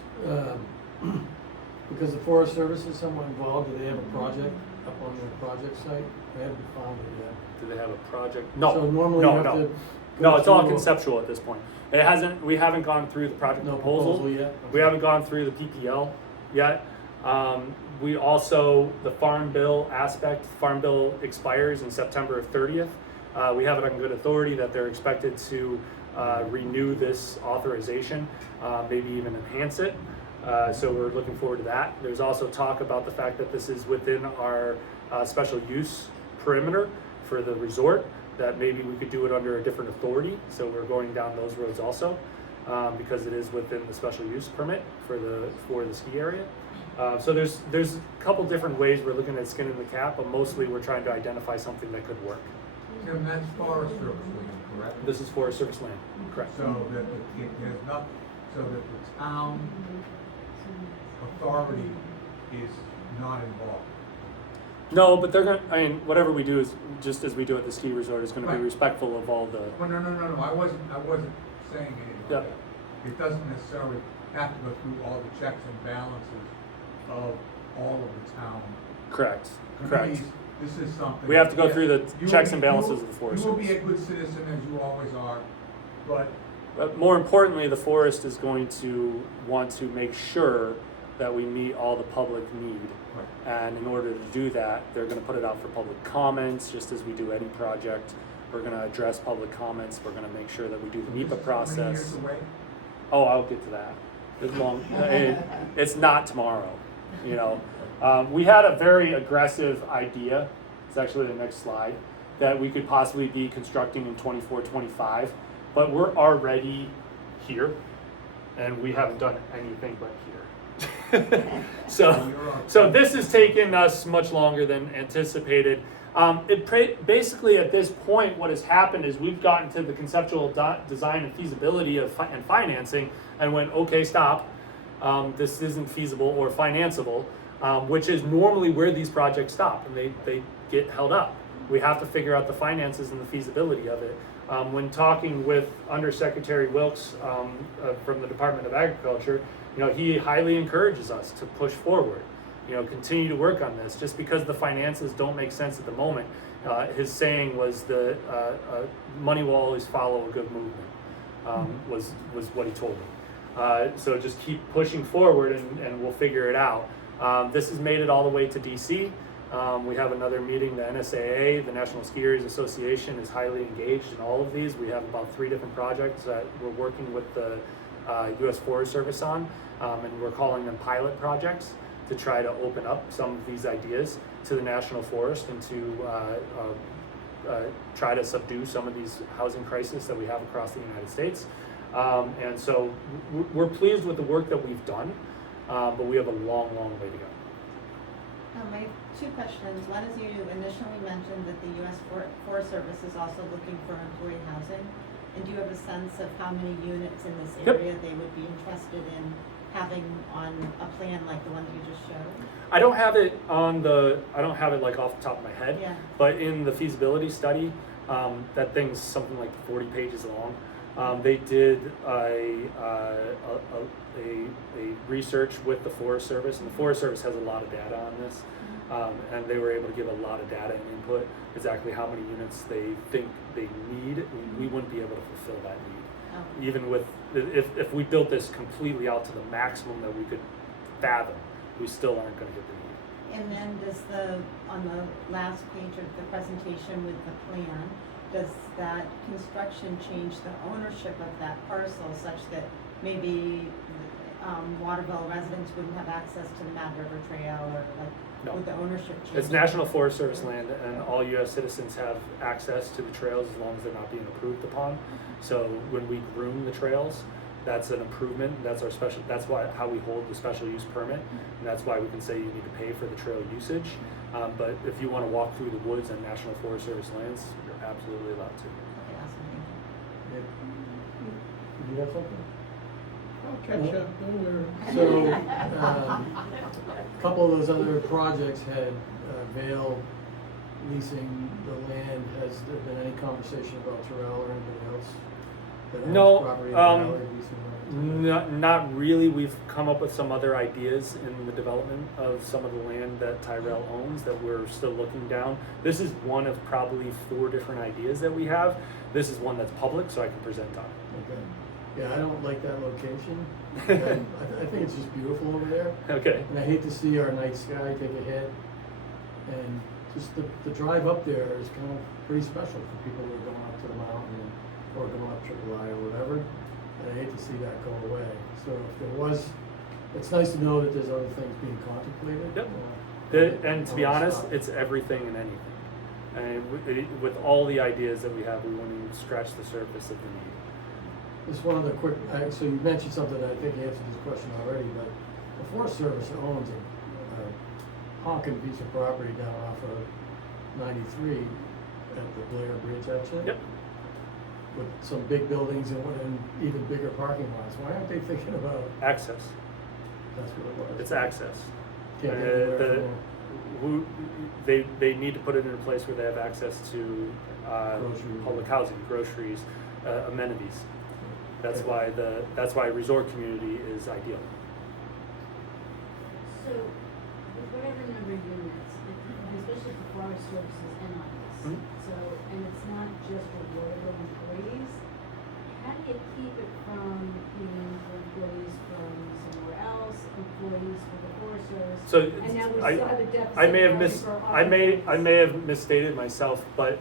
because the Forest Service is somewhat involved, do they have a project up on their project site? They haven't found it yet. Do they have a project? No. So normally you have to. No, it's all through- conceptual at this point. We haven't gone through the project No proposal. proposal yet? We haven't gone through the PPL yet. We also, the Farm Bill expires in September 30th. We have it on good authority that they're expected to renew this authorization, maybe even enhance it. So we're looking forward to that. There's also talk about the fact that this is within our special use perimeter for the resort. that maybe we could do it under a different authority, so we're going down those roads also, because it is within the special use permit for the ski area. So there's a couple different ways we're looking at skinning the cat, but mostly we're trying to identify something that could work. Tim, that's Forest Service land, correct? This is Forest Service land, correct? So that there's not, so that the town authority is not involved. No, but they're gonna, I mean, whatever we do is, just as we do at the ski resort, is gonna be Right. respectful of all the, Well, no, I wasn't saying anything Yeah. like that. It doesn't necessarily have to go through all the checks and balances of all of the town correct. committees. This is something. We have to go yeah, through the you will checks be- and you will- balances of the Forest You will be Service. a good citizen, as you always are, but But more importantly, the forest is going to want to make sure that we meet all the public need. And in order to do that, they're gonna put it out for public comments, just as we do any project. We're gonna address public comments, we're gonna make sure that we do the this NEPA is how many years process. away? Oh, I'll get to that. It's long, it's not tomorrow, you know. We had a very aggressive idea, it's actually the next slide, that we could possibly be constructing in 24, 25, but we're already here, and we haven't done anything but here. So this has taken us much longer than anticipated. Basically at this point, what has happened is we've gotten to the conceptual design and feasibility of and financing, and went, okay, stop. This isn't feasible or financeable, which is normally where these projects stop, and they get held up. We have to figure out the finances and the feasibility of it. When talking with Undersecretary Wilkes from the Department of Agriculture, you know, he highly encourages us to push forward, you know, continue to work on this. Just because the finances don't make sense at the moment, his saying was the money will always follow a good movement, was what he told me. So just keep pushing forward and we'll figure it out. This has made it all the way to DC. We have another meeting, the NSAA, the National Skiers Association, is highly engaged in all of these. We have about 3 different projects that we're working with the U.S. Forest Service on, and we're calling them pilot projects to try to open up some of these ideas to the National Forest and to try to subdue some of these housing crises that we have across the United States. And so we're pleased with the work that we've done, but we have a long, long way to go. I have 2 questions. One is, you initially mentioned that the U.S. Forest Service is also looking for employee housing. And do you have a sense of how many units in this Yep. area they would be interested in having on a plan like the one that you just showed? I don't have it like off the top of my head, Yeah. but in the feasibility study, that thing's something like 40 pages long. They did a research with the Forest Service, and the Forest Service has a lot of data on this, and they were able to give a lot of data and input, exactly how many units they think they need. We wouldn't be able to fulfill that need. Oh. Even with, if we built this completely out to the maximum that we could fathom, we still aren't gonna get the need. And then does on the last page of the presentation with the plan, does that construction change the ownership of that parcel such that maybe Waterville residents wouldn't have access to the Mad River Trail, or No. would the ownership change? It's National Forest Service land, and all U.S. citizens have access to the trails as long as they're not being improved upon. So when we groom the trails, that's an improvement. That's our special. That's how we hold the special use permit, and that's why we can say you need to pay for the trail usage. But if you want to walk through the woods on National Forest Service lands, you're absolutely allowed to. Okay, awesome, thank you. Did you have something? I'll catch up, don't worry. So, a couple of those other projects had Vail leasing the land. Has there been any conversation about Terrell or anybody else that owns No, property in the valley leasing land? Not really. We've come up with some other ideas in the development of some of the land that Tyrell owns that we're still looking down. This is one of probably 4 different ideas that we have. This is one that's public, so I can present on it. Okay. Yeah, I don't like that location. I think it's just beautiful over there. Okay. And I hate to see our night sky take a hit. And just the drive up there is kind of pretty special for people who are going up to the mountain or going up Triple I or whatever. And I hate to see that go away. So if there was, it's nice to know that there's other things being contemplated. Yep. And And to be honest, it's everything and anything. And with all the ideas that we have, we won't even scratch the surface of the need. Just one other quick, so you mentioned something that I think answered this question already, but the Forest Service owns a honking piece of property down off of 93 at the Blair Bridge, that's it? Yep. With some big buildings and even bigger parking lots. Why aren't they thinking about, Access. that's what it was? It's access. Can't get anywhere from They need to put it in a place where they have access to Grocery. public housing, groceries, amenities. That's Okay. why resort community is ideal. So, with whatever number of units, especially for forest services and others, Mhm. so, and it's not just for Waterville employees, how do you keep it from being for employees from somewhere else, employees for the forest service? So And now we I- still have a deficit. I may have running mis- for I may office. have misstated myself, but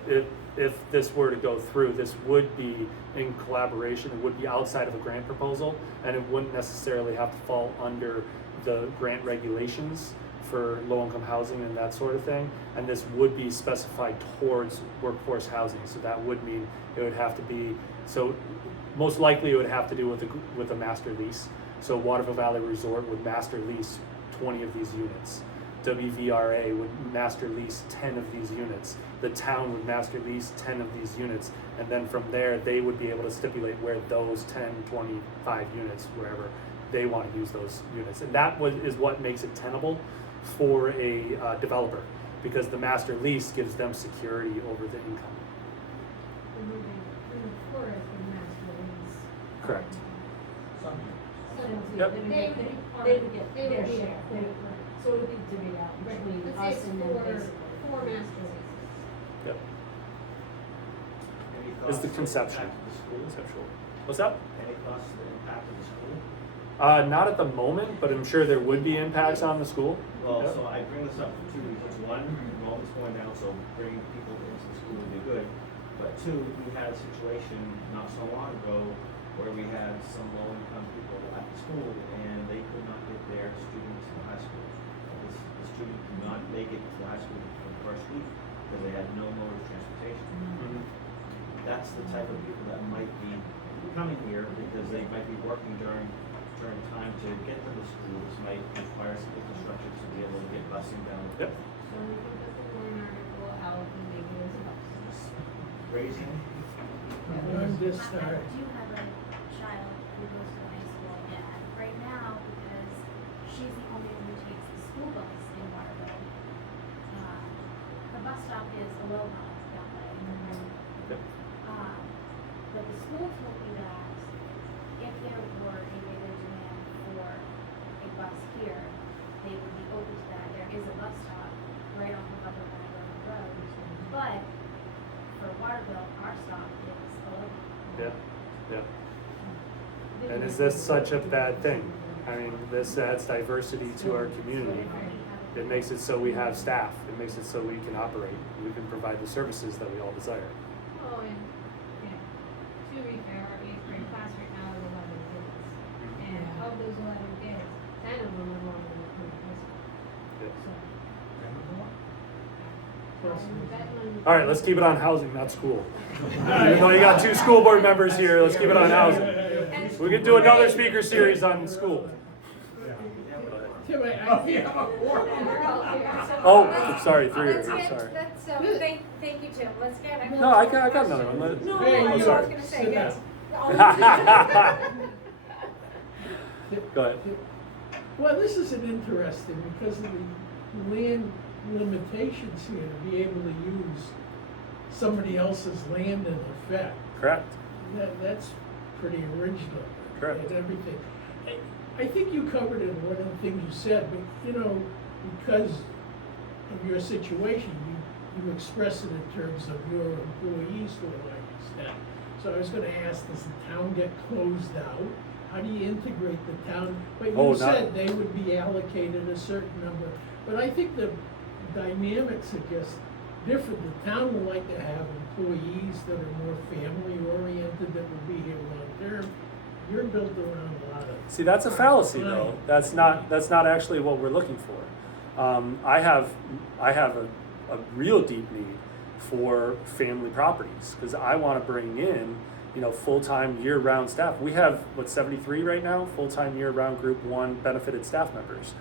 if this were to go through, this would be in collaboration. It would be outside of a grant proposal, and it wouldn't necessarily have to fall under the grant regulations for low-income housing and that sort of thing. And this would be specified towards workforce housing. So that would mean it would have to be, so most likely it would have to do with a master lease. So Waterville Valley Resort would master lease 20 of these units. WVRA would master lease 10 of these units. The town would master lease 10 of these units. And then from there, they would be able to stipulate where those 10, 25 units, wherever they want to use those units. And that is what makes it tenable for a developer, because the master lease gives them security over the income. Removing forest and master lease. Correct. Some So Yep. they would They get, would be part they of- would get they would their be- share. they would- So it would be divvied out between Let's say us it's and them basically. four master leases. Yep. Any Is thoughts the on conception. impact of the school? Conceptual. What's up? Any thoughts on the impact of the school? Not at the moment, but I'm sure there would be impacts on the school. Well, Yep. so I bring this up for two reasons. One, enrollment's going down, so bringing people into the school would be good. But two, we had a situation not so long ago where we had some low-income people at the school and they could not get their students to high school. The student could not make it to high school for the first week because they had no mode of transportation. Mhm. That's the type of people that might be coming here because they might be working during time to get to the school. This might require some infrastructure to be able to get busing down. Yep. So we can put the warrant article out and make it as a bus. Raising. I'm just, I do have a child who goes to high school, and right now, because she's the only one who takes the school bus in Waterville, the bus stop is Aloha that way. Yep. But the school told me that if there were a bigger demand for a bus here, they would be open to that. There is a bus stop right off of Upper Pentagon Road, but for Waterville, our stop is Aloha. Yeah. Yeah. And is this such a bad thing? I mean, this adds diversity to our community. It makes it so we have staff. It makes it so we can operate. We can provide the services that we all desire. Oh, and, yeah, to be fair, our eighth grade class right now is 11 kids. And of those 11 kids, 10 of them are going to the high school. Yeah. So, Plus- All right, let's keep it on housing, not school. Even though you got two school board members here, let's keep it on housing. We could do another speaker series on school. Tim, Oh, sorry, three. Let's I'm get, sorry. let's, thank you, Tim, let's get. No, I got another one. No, Hey, I you- was sorry. gonna say, sit yes. Go ahead. Well, this is an interesting because of the land limitations here to be able to use somebody else's land in effect. Correct. That's pretty original. Correct. And everything. I think you covered it in one of the things you said, but because of your situation, you express it in terms of your employees to a large extent. So I was gonna ask, does the town get closed out? How do you integrate the town? But Oh, you not- said they would be allocated a certain number, but I think the dynamics are just different. The town would like to have employees that are more family oriented, that will be here long term. You're built around a lot of. See, that's a fallacy, though. That's not actually what we're looking for. I have a real deep need for family properties, because I want to bring in, you know, full-time year-round staff. We have, 73 right now, full-time year-round Group 1 benefited staff members.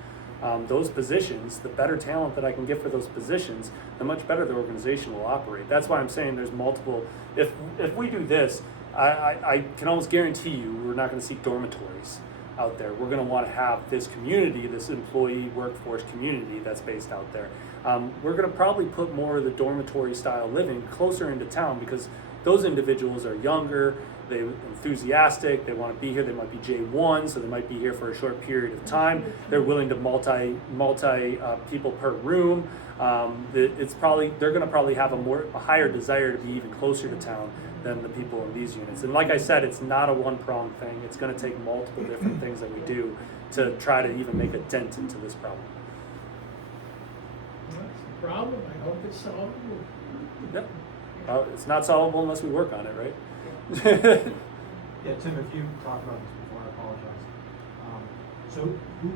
Those positions, the better talent that I can get for those positions, the much better the organization will operate. That's why I'm saying there's multiple, if we do this, I can almost guarantee you we're not going to see dormitories out there. We're going to want to have this community, this employee workforce community that's based out there. We're going to probably put more of the dormitory style living closer into town, because those individuals are younger, they're enthusiastic, they want to be here, they might be J1, so they might be here for a short period of time. They're willing to multi people per room. It's probably, they're going to probably have a higher desire to be even closer to town than the people in these units. And like I said, it's not a one-pronged thing. It's going to take multiple different things that we do to try to even make a dent into this problem. Well, that's the problem, I hope it's solvable. Yep. It's not solvable unless we work on it, right? Yeah, Tim, if you talked about this before, I apologize. So who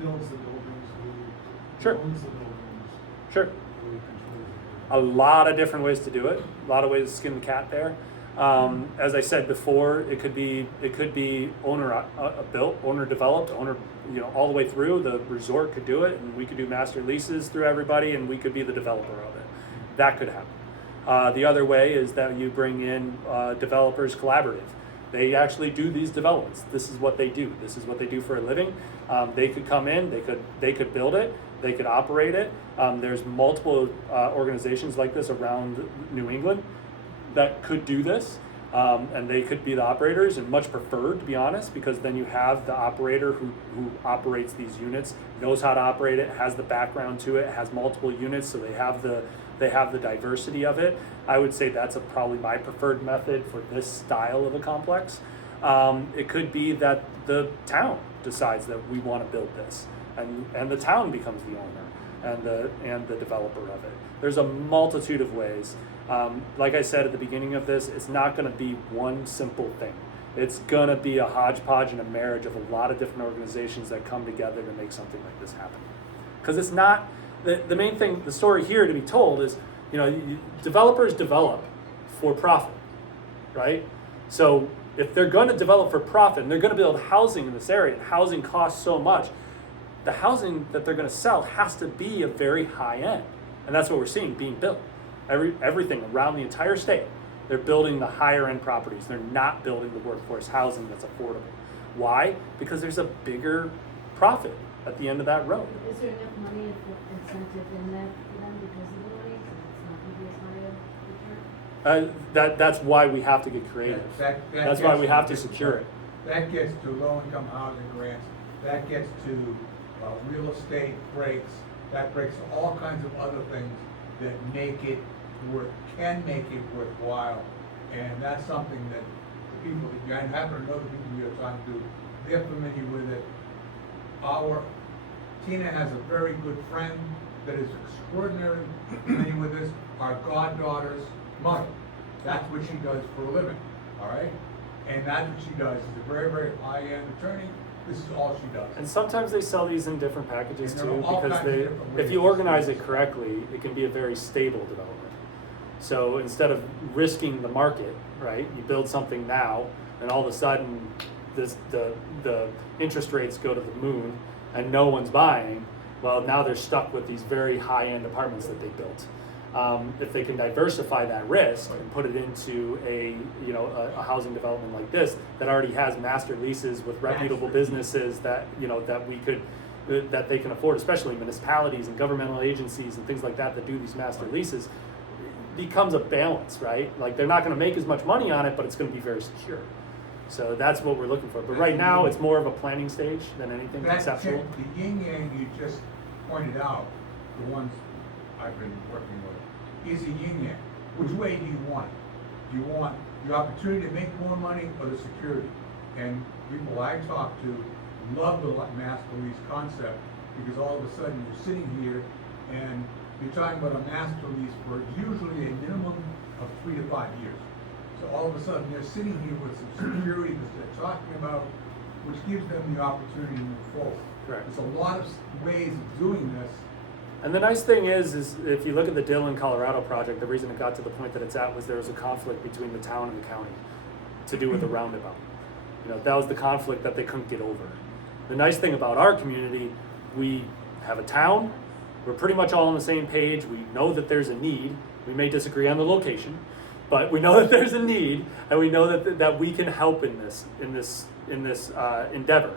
builds the buildings? Who Sure. owns the buildings? Sure. Who controls the A lot of different ways to do it. A lot of ways to skin the cat there. As I said before, it could be owner built, owner developed, owner, you know, all the way through. The resort could do it, and we could do master leases through everybody, and we could be the developer of it. That could happen. The other way is that you bring in developers collaborative. They actually do these developments. This is what they do. This is what they do for a living. They could come in. They could build it. They could operate it. There's multiple organizations like this around New England that could do this, and they could be the operators, and much preferred, to be honest, because then you have the operator who operates these units, knows how to operate it, has the background to it, has multiple units, so they have the diversity of it. I would say that's probably my preferred method for this style of a complex. It could be that the town decides that we want to build this, and the town becomes the owner and the developer of it. There's a multitude of ways. Like I said at the beginning of this, it's not going to be one simple thing. It's going to be a hodgepodge and a marriage of a lot of different organizations that come together to make something like this happen. Because it's not, the main thing, the story here to be told is, you know, developers develop for profit, right? So if they're going to develop for profit and they're going to build housing in this area, and housing costs so much, the housing that they're going to sell has to be a very high end. And that's what we're seeing being built. Everything around the entire state, they're building the higher end properties. They're not building the workforce housing that's affordable. Why? Because there's a bigger profit at the end of that road. Is there enough money incentive in that for them because of the money, so it's not gonna be as high a return? That's why we have to get creative. That's why we have to secure it. That gets to low-income housing grants, that gets to real estate breaks, that breaks all kinds of other things that can make it worthwhile. And that's something that the people, I happen to know the people we are talking to, they're familiar with it. Tina has a very good friend that is extraordinarily familiar with this, our goddaughter's mother. That's what she does for a living, all right? And that's what she does. She's a very, very high-end attorney. This is all she does. And sometimes they sell these in different packages And there too, are all because kinds of different ways if you to organize do it this. correctly, it can be a very stable development. So instead of risking the market, right, you build something now, and all of a sudden, the interest rates go to the moon, and no one's buying. Well, now they're stuck with these very high-end apartments that they built. If they can diversify that risk and put it into a housing development like this that already has master leases with reputable businesses that that they can afford, especially municipalities and governmental agencies and things like that do these master leases, becomes a balance, right? Like they're not going to make as much money on it, but it's going to be very secure. So that's what we're looking for. But right now, it's more of a planning stage than anything conceptual. The yin yang you just pointed out, the ones I've been working with, is a yin yang. Which way do you want it? Do you want the opportunity to make more money or the security? And people I talk to love the master lease concept, because all of a sudden you're sitting here and you're talking about a master lease for usually a minimum of 3 to 5 years. So all of a sudden you're sitting here with some security that they're talking about, which gives them the opportunity to move forward. Correct. There's a lot of ways of doing this, And the nice thing is if you look at the Dillon, Colorado project, the reason it got to the point that it's at was there was a conflict between the town and the county to do with the roundabout. You know, that was the conflict that they couldn't get over. The nice thing about our community, we have a town, we're pretty much all on the same page, we know that there's a need, we may disagree on the location, but we know that there's a need, and we know that we can help in this endeavor.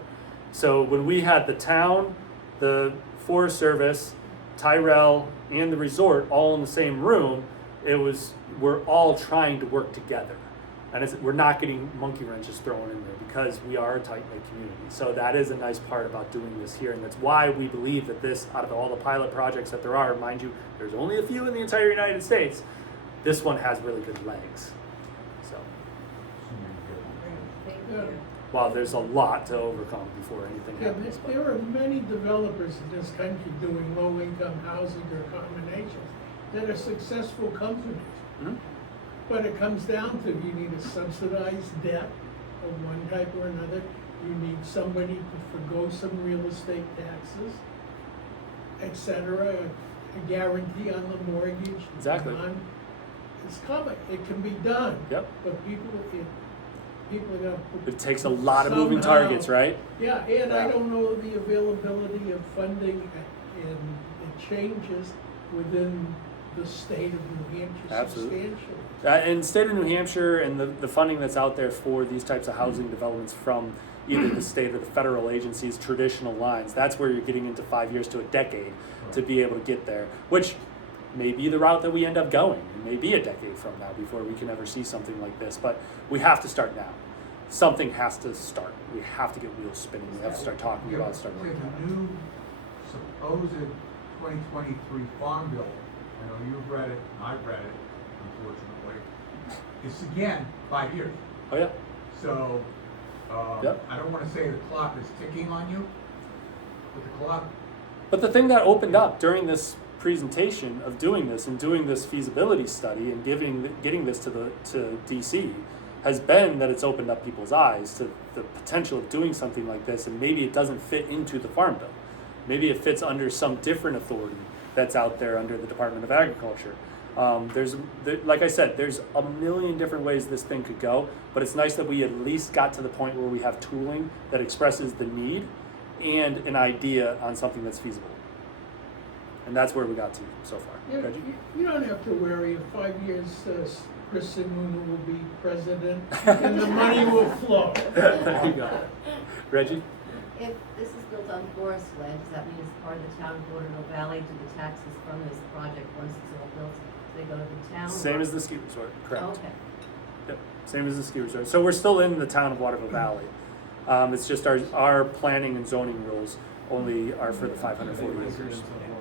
So when we had the town, the Forest Service, Tyrell, and the resort all in the same room, we're all trying to work together. And we're not getting monkey wrenches thrown in there because we are a tight-knit community. So that is a nice part about doing this here. And that's why we believe that this, out of all the pilot projects that there are, mind you, there's only a few in the entire United States, this one has really good legs. So, Yeah. well, there's a lot to overcome before anything Yeah, happens. but- there are many developers in this country doing low-income housing or combinations that are successful companies. Mhm. But it comes down to, you need a subsidized debt of one type or another. You need somebody to forgo some real estate taxes, et cetera, a guarantee on the mortgage. Exactly. It's common, it can be done. Yep. But people are gonna. It takes a lot of moving somehow- targets, right? Yeah, and I don't know the availability of funding, and it changes within the state of New Hampshire Absolutely. substantially. In state of New Hampshire and the funding that's out there for these types of housing developments from either the state or the federal agencies, traditional lines, that's where you're getting into 5 years to a decade to be able to get there, which may be the route that we end up going. It may be a decade from now before we can ever see something like this, but we have to start now. Something has to start. We have to get wheels spinning. We have to start talking about starting. The new supposed 2023 Farm Bill, I know you've read it, and I've read it, unfortunately, it's again 5 years. Oh yeah. So, Yep. I don't wanna say the clock is ticking on you, but the clock, But the thing that opened up during this presentation of doing this and doing this feasibility study and getting this to DC has been that it's opened up people's eyes to the potential of doing something like this, and maybe it doesn't fit into the Farm Bill. Maybe it fits under some different authority that's out there under the Department of Agriculture. Like I said, there's a million different ways this thing could go, but it's nice that we at least got to the point where we have tooling that expresses the need and an idea on something that's feasible. And that's where we got to so far. Reggie? You don't have to worry, in 5 years, Chris Sununu will be president, and the money will flow. There you go. Reggie? If this is built on forest land, does that mean it's part of the town of Waterville Valley? Do the taxes from this project, once it's all built, they go to the town? Same as the ski resort, correct. Oh, okay. Yep, same as the ski resort. So we're still in the town of Waterville Valley. It's just our planning and zoning rules only are for the 540 acres. So they were,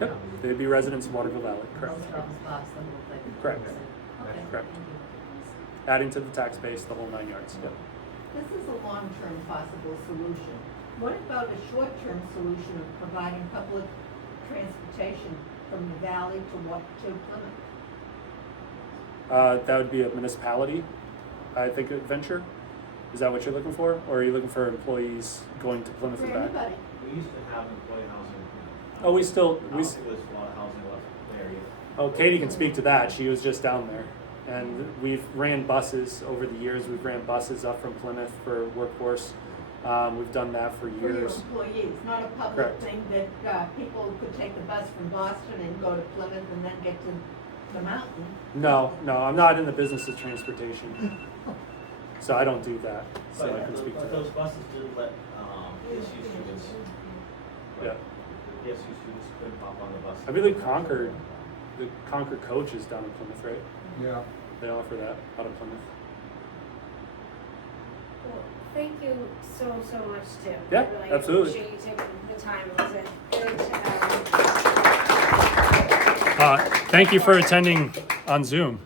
Yep, they'd be residents of Waterville Valley, correct. most of the spots, the whole thing. Correct. Okay, Correct. thank you. Adding to the tax base, the whole 9 yards. Yep. This is a long-term possible solution. What about a short-term solution of providing public transportation from the valley to Plymouth? That would be a municipality, I think, venture. Is that what you're looking for? Or are you looking for employees going to Plymouth For and back? anybody? We used to have employee housing. Oh, we I don't think there was a lot of housing left there either. Oh, Katie can speak to that. She was just down there. And we've ran buses over the years. We've ran buses up from Plymouth for workforce. We've done that for For your years. employees, not a public Correct. thing that people could take the bus from Boston and go to Plymouth and then get to the mountain. No, I'm not in the business of transportation. So I don't do that. So I can speak to But that. those buses do let, PSU students, Yeah. PSU students could hop on the bus. I believe the Concord coach is down in Plymouth, right? yeah. They offer that out of Plymouth. Well, thank you so much, Tim. Yeah, I really absolutely. appreciate you taking the time. It was a good, Thank you for attending on Zoom.